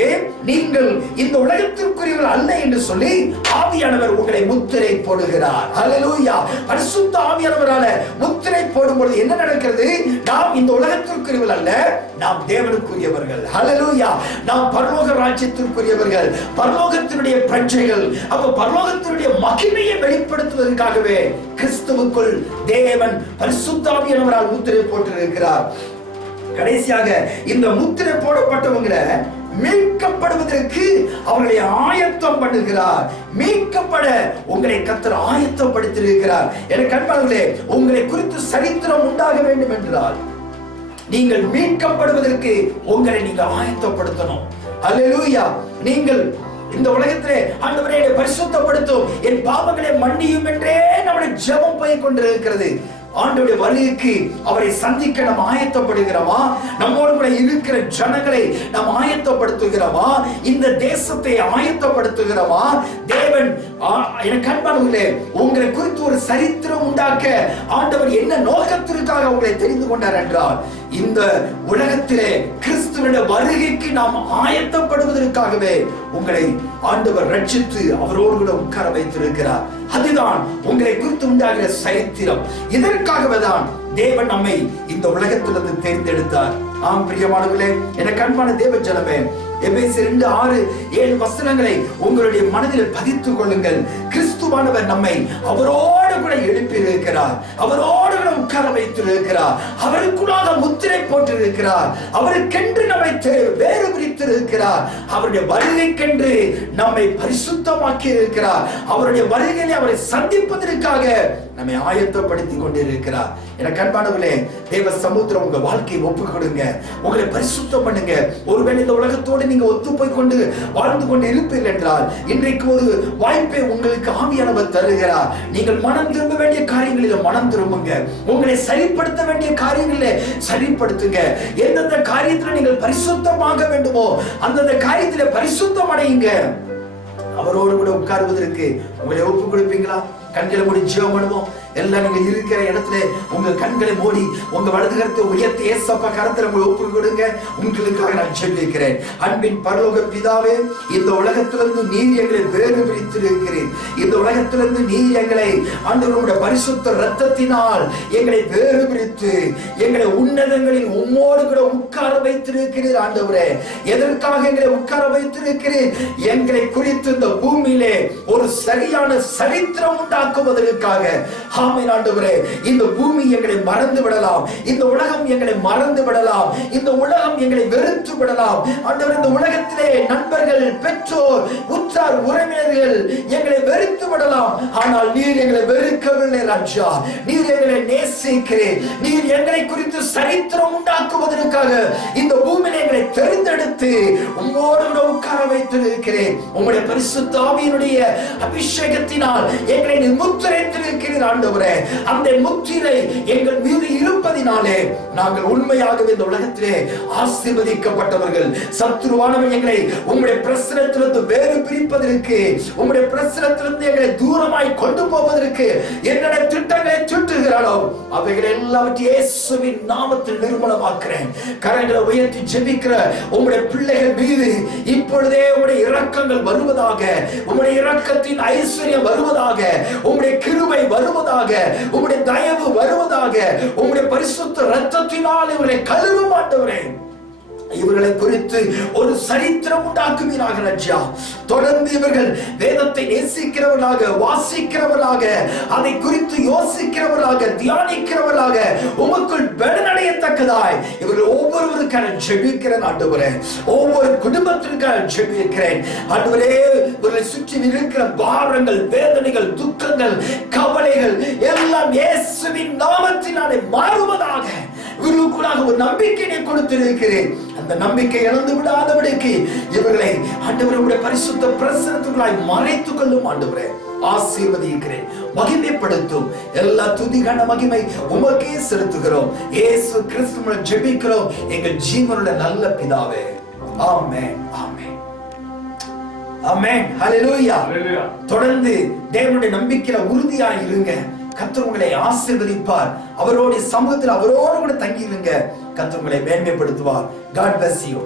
நீங்கள் இந்த உலகத்திற்குரியவர்கள் அல்ல என்று சொல்லி ஆவியானவர் உங்களை முத்திரை போடுகிறார். ஹல்லேலூயா! பரிசுத்த ஆவியானவரால் முத்திரை போடும் பொழுது என்ன நடக்கிறது? நாம் இந்த உலகத்திற்குரியவர்கள் அல்ல, நாம் தேவனுக்குரியவர்கள். ஹல்லேலூயா! நாம் பரலோக ராஜ்யத்திற்குரியவர்கள், பரலோகத்தினுடைய பிரஜைகள். அப்ப பரலோகத்தினுடைய மகிமையை வெளிப்படுத்துவதற்காகவே கிறிஸ்துவுக்குள் தேவன் பரிசுத்த ஆவியானவரால் முத்திரை போட்டிருக்கிறார். கடைசியாக இந்த முத்திரை போடப்பட்டவங்களை மீட்கப்படுவதற்கு அவர்களை ஆயத்தம் பண்ணுகிறார். மீட்கப்பட உங்களை கர்த்தர் ஆயத்தப்படுத்தியிருக்கிறார். எனக்கு அன்பானவர்களே, உங்களை குறித்து சரித்திரம் உண்டாக வேண்டும் என்றால் நீங்கள் மீட்கப்படுவதற்கு உங்களை நீங்க ஆயத்தப்படுத்தணும். அல்லேலூயா. நீங்கள் இந்த உலகத்திலே ஆண்டவரே என்னை பரிசுத்தப்படுத்தும், என் பாவங்களை மன்னியும் என்றே நம்முடைய ஜெபம் போய் கொண்டிருக்கிறது. ஆண்டவருடைய வருகைக்கு அவரை சந்திக்க நாம் ஆயத்தப்படுகிறோமா? நம்மோடு கூட இருக்கிற ஜனங்களை நாம் ஆயத்தப்படுத்துகிறோமா? இந்த தேசத்தை ஆயத்தப்படுத்துகிறோமா? தேவன் எனக்கு அன்பானவர்களே, உங்களை குறித்து ஒரு சரித்திரம் உண்டாக்க ஆண்டவர் என்ன நோக்கத்திற்காக உங்களை தெரிந்து கொண்டார் என்றால், இந்த உலகத்திலே கிறிஸ்துவினுடைய வருகைக்கு நாம் ஆயத்தப்படுவதற்காகவே உங்களை ஆண்டவர் ரட்சித்து அவரோடு கூட உட்கார வைத்திருக்கிறார். அதுதான் உங்களை குறித்து உண்டாகிற சரித்திரம். இதற்காகவே தான் தேவன் நம்மை இந்த உலகத்திலிருந்து தேர்ந்தெடுத்தார். ஆம் பிரியமானவர்களே, எனக்கு அன்பான தேவ ஜனமே, எபேசியர் 2:6-7 வசனங்களை உங்களுடைய மனதில் பதித்துக் கொள்ளுங்கள். கிறிஸ்துவானவர் நம்மை அவரோடு கூட எழுப்பி இருக்கிறார், அவரோடு கூட உட்கார வைத்திருக்கிறார், அவருக்குள்ளாக முத்திரை போட்டிருக்கிறார், அவருக்கென்று நம்மை வேறு பிரித்திருக்கிறார், அவருடைய வருகைக்கென்று நம்மை பரிசுத்தமாக்கி இருக்கிறார், அவருடைய வருகையை அவரை சந்திப்பதற்காக நம்மை ஆயத்தப்படுத்தி கொண்டிருக்கிறார். எனக்கு அன்பானவர்களே, தேவ சமுத்திரம் உங்க வாழ்க்கையை ஒப்புக் கொடுங்க, உங்களை பரிசுத்தம் பண்ணுங்க. ஒருவேளை இந்த உலகத்தோடு நீங்க ஒத்து போய் கொண்டு வாழ்ந்து கொண்டு இருப்பீர்கள் என்றால், இன்றைக்கு ஒரு வாய்ப்பை உங்களுக்கு ஆவியானவர் தருகிறார். நீங்கள் மனம் திரும்ப வேண்டிய காரியங்களில் மனம் திரும்புங்க, உங்களை சரிப்படுத்த வேண்டிய காரியங்களில் சரிப்படுத்துங்க. எந்தெந்த காரியத்தில் நீங்கள் பரிசுத்தமாக வேண்டுமோ அந்தந்த காரியத்தில் பரிசுத்தம் அடையுங்க. அவரோடு கூட உட்காருவதற்கு உங்களை ஒப்பு கொடுப்பீங்களா? கண்களை மூடி ஜெபம் பண்ணுவோம். எல்லாம் நீங்க இருக்கிற இடத்துல உங்க கண்களை மூடி உங்க வலது கரத்தை உயர்த்தி ஏசப்பா கரத்துல உங்களை ஒப்பு கொடுங்க. உங்களுக்காக நான் ஜெபிக்கிறேன். அன்பின் பரலோக பிதாவே, இந்த உலகத்திலிருந்து நீர் எங்களை வேறு பிரித்திருக்கிறீர். இந்த உலகத்திலிருந்து நீர் எங்களை ஆண்டவருடைய பரிசுத்த இரத்தத்தினால் எங்களை வேறு பிரித்து எங்களை உன்னதங்களில் உம்மோடு கூட உட்கார வைத்திருக்கிறீர். ஆண்டவரே, எதற்காக எங்களை உட்கார வைத்திருக்கிறீர்? எங்களை குறித்து இந்த பூமியிலே ஒரு சரியான சரித்திரம் உண்டாக்குவதற்காக. ஆமென் ஆண்டவரே, இந்த பூமி எங்களை மறந்து விடலாம், இந்த உலகம் எங்களை மறந்து விடலாம், இந்த உலகம் எங்களை வெறுத்து விடலாம். ஆண்டவரே, இந்த உலகத்திலே நண்பர்கள், பெற்றோர், உற்றார், உறவினர்கள் எங்களை வெறுத்து விடலாம். ஆனால் நீர் எங்களை வெறுக்கவில்லை ராஜா. நீர் எங்களை நேசிக்கிறீர். நீர் எங்களை குறித்து சரித்திரம் உண்டாக்குவதற்காக இந்த பூமியிலே எங்களை தெரிந்தெடுத்து உம்மோடு உட்கார வைத்திருக்கிறேன். உம்முடைய பரிசுத்த ஆவியினுடைய அபிஷேகத்தினால் எங்களை முத்திரைத்திருக்கிறீர் ஆண்டவரே. அந்த முத்திரை எங்கள் மீது இருப்பதினாலே நாங்கள் உண்மையாகவே இந்த உலகத்திலே ஆசீர்வதிக்கப்பட்டவர்கள். சத்துருவானவன் எங்களை உம்முடைய பிரசனத்திலிருந்து வேறு பிரிப்பதற்கு, உம்முடைய பிரசனத்திலிருந்து எங்களை தூரமாய் கொண்டு போவதற்கு என்னென்ன திட்டங்களை தீட்டுகிறானோ அவைகளை எல்லாவற்றையும் இயேசுவின் நாமத்தில் நிர்மூலமாக்குறேன். கரங்களை உயர்த்தி ஜெபிக்கிற உம்முடைய பிள்ளைகள் மீது இப்பொழுதே உம்முடைய இரக்கங்கள் வருவதாக, உம்முடைய இரக்கத்தின் ஐஸ்வர்யம் வருவதாக, உம்முடைய கிருபை வருவதாக, உம்முடைய தயவு வருவதாக. உம்முடைய பரிசுத்த இரத்தத்தினால் இவர்களை கழுவ மாட்டவரே, இவர்களை குறித்து ஒரு சரித்திரம் உண்டாக்குவீராக ராஜா. தொடர்ந்து இவர்கள் வேதத்தை நேசிக்கிறவர்களாக, வாசிக்கிறவர்களாக, அதை குறித்து யோசிக்கிறவர்களாக, தியானிக்கிறவர்களாக, உமக்குள் பலனடையத்தக்கதாய் இவர்கள் ஒவ்வொருவருக்கான ஜெபிக்கிறேன் ஆண்டவரே. ஒவ்வொரு குடும்பத்திற்கான ஜெபிக்கிறேன் ஆண்டவரே. இவர்களை சுற்றி இருக்கிற பாரங்கள், வேதனைகள், துக்கங்கள், கவலைகள் எல்லாம் இயேசுவின் நாமத்தினாலே மாறுவதாக இவர்களுக்குள்ளாக ஒரு நம்பிக்கையை கொடுத்திருக்கிறேன். அந்த நம்பிக்கை இழந்து விடாதபடிக்கு இவர்களை ஆண்டவருடைய பரிசுத்த பிரசன்னத்துக்குள்ளாய் மறைத்துக் கொள்ளும் ஆண்டவரே. ஆசீர்வதிக்கிறேன், மகிமைப்படுத்தும். எல்லா துதி கன மகிமை உமக்கே செலுத்துகிறோம். இயேசு கிறிஸ்துவின் ஜெபிக்கிறோம் எங்கள் ஜீவனுடைய நல்ல பிதாவே. ஆமென், ஆமென், ஆமென். ஹல்லேலூயா. தொடர்ந்து தேவனுடைய நம்பிக்கையில உறுதியாய் இருங்க. கர்த்தர் உங்களை ஆசீர்வதிப்பார். அவரோட சமூகத்தில் அவரோடு கூட தங்கி இருங்க. கர்த்தர் உங்களை மேன்மைப்படுத்துவார். God bless you.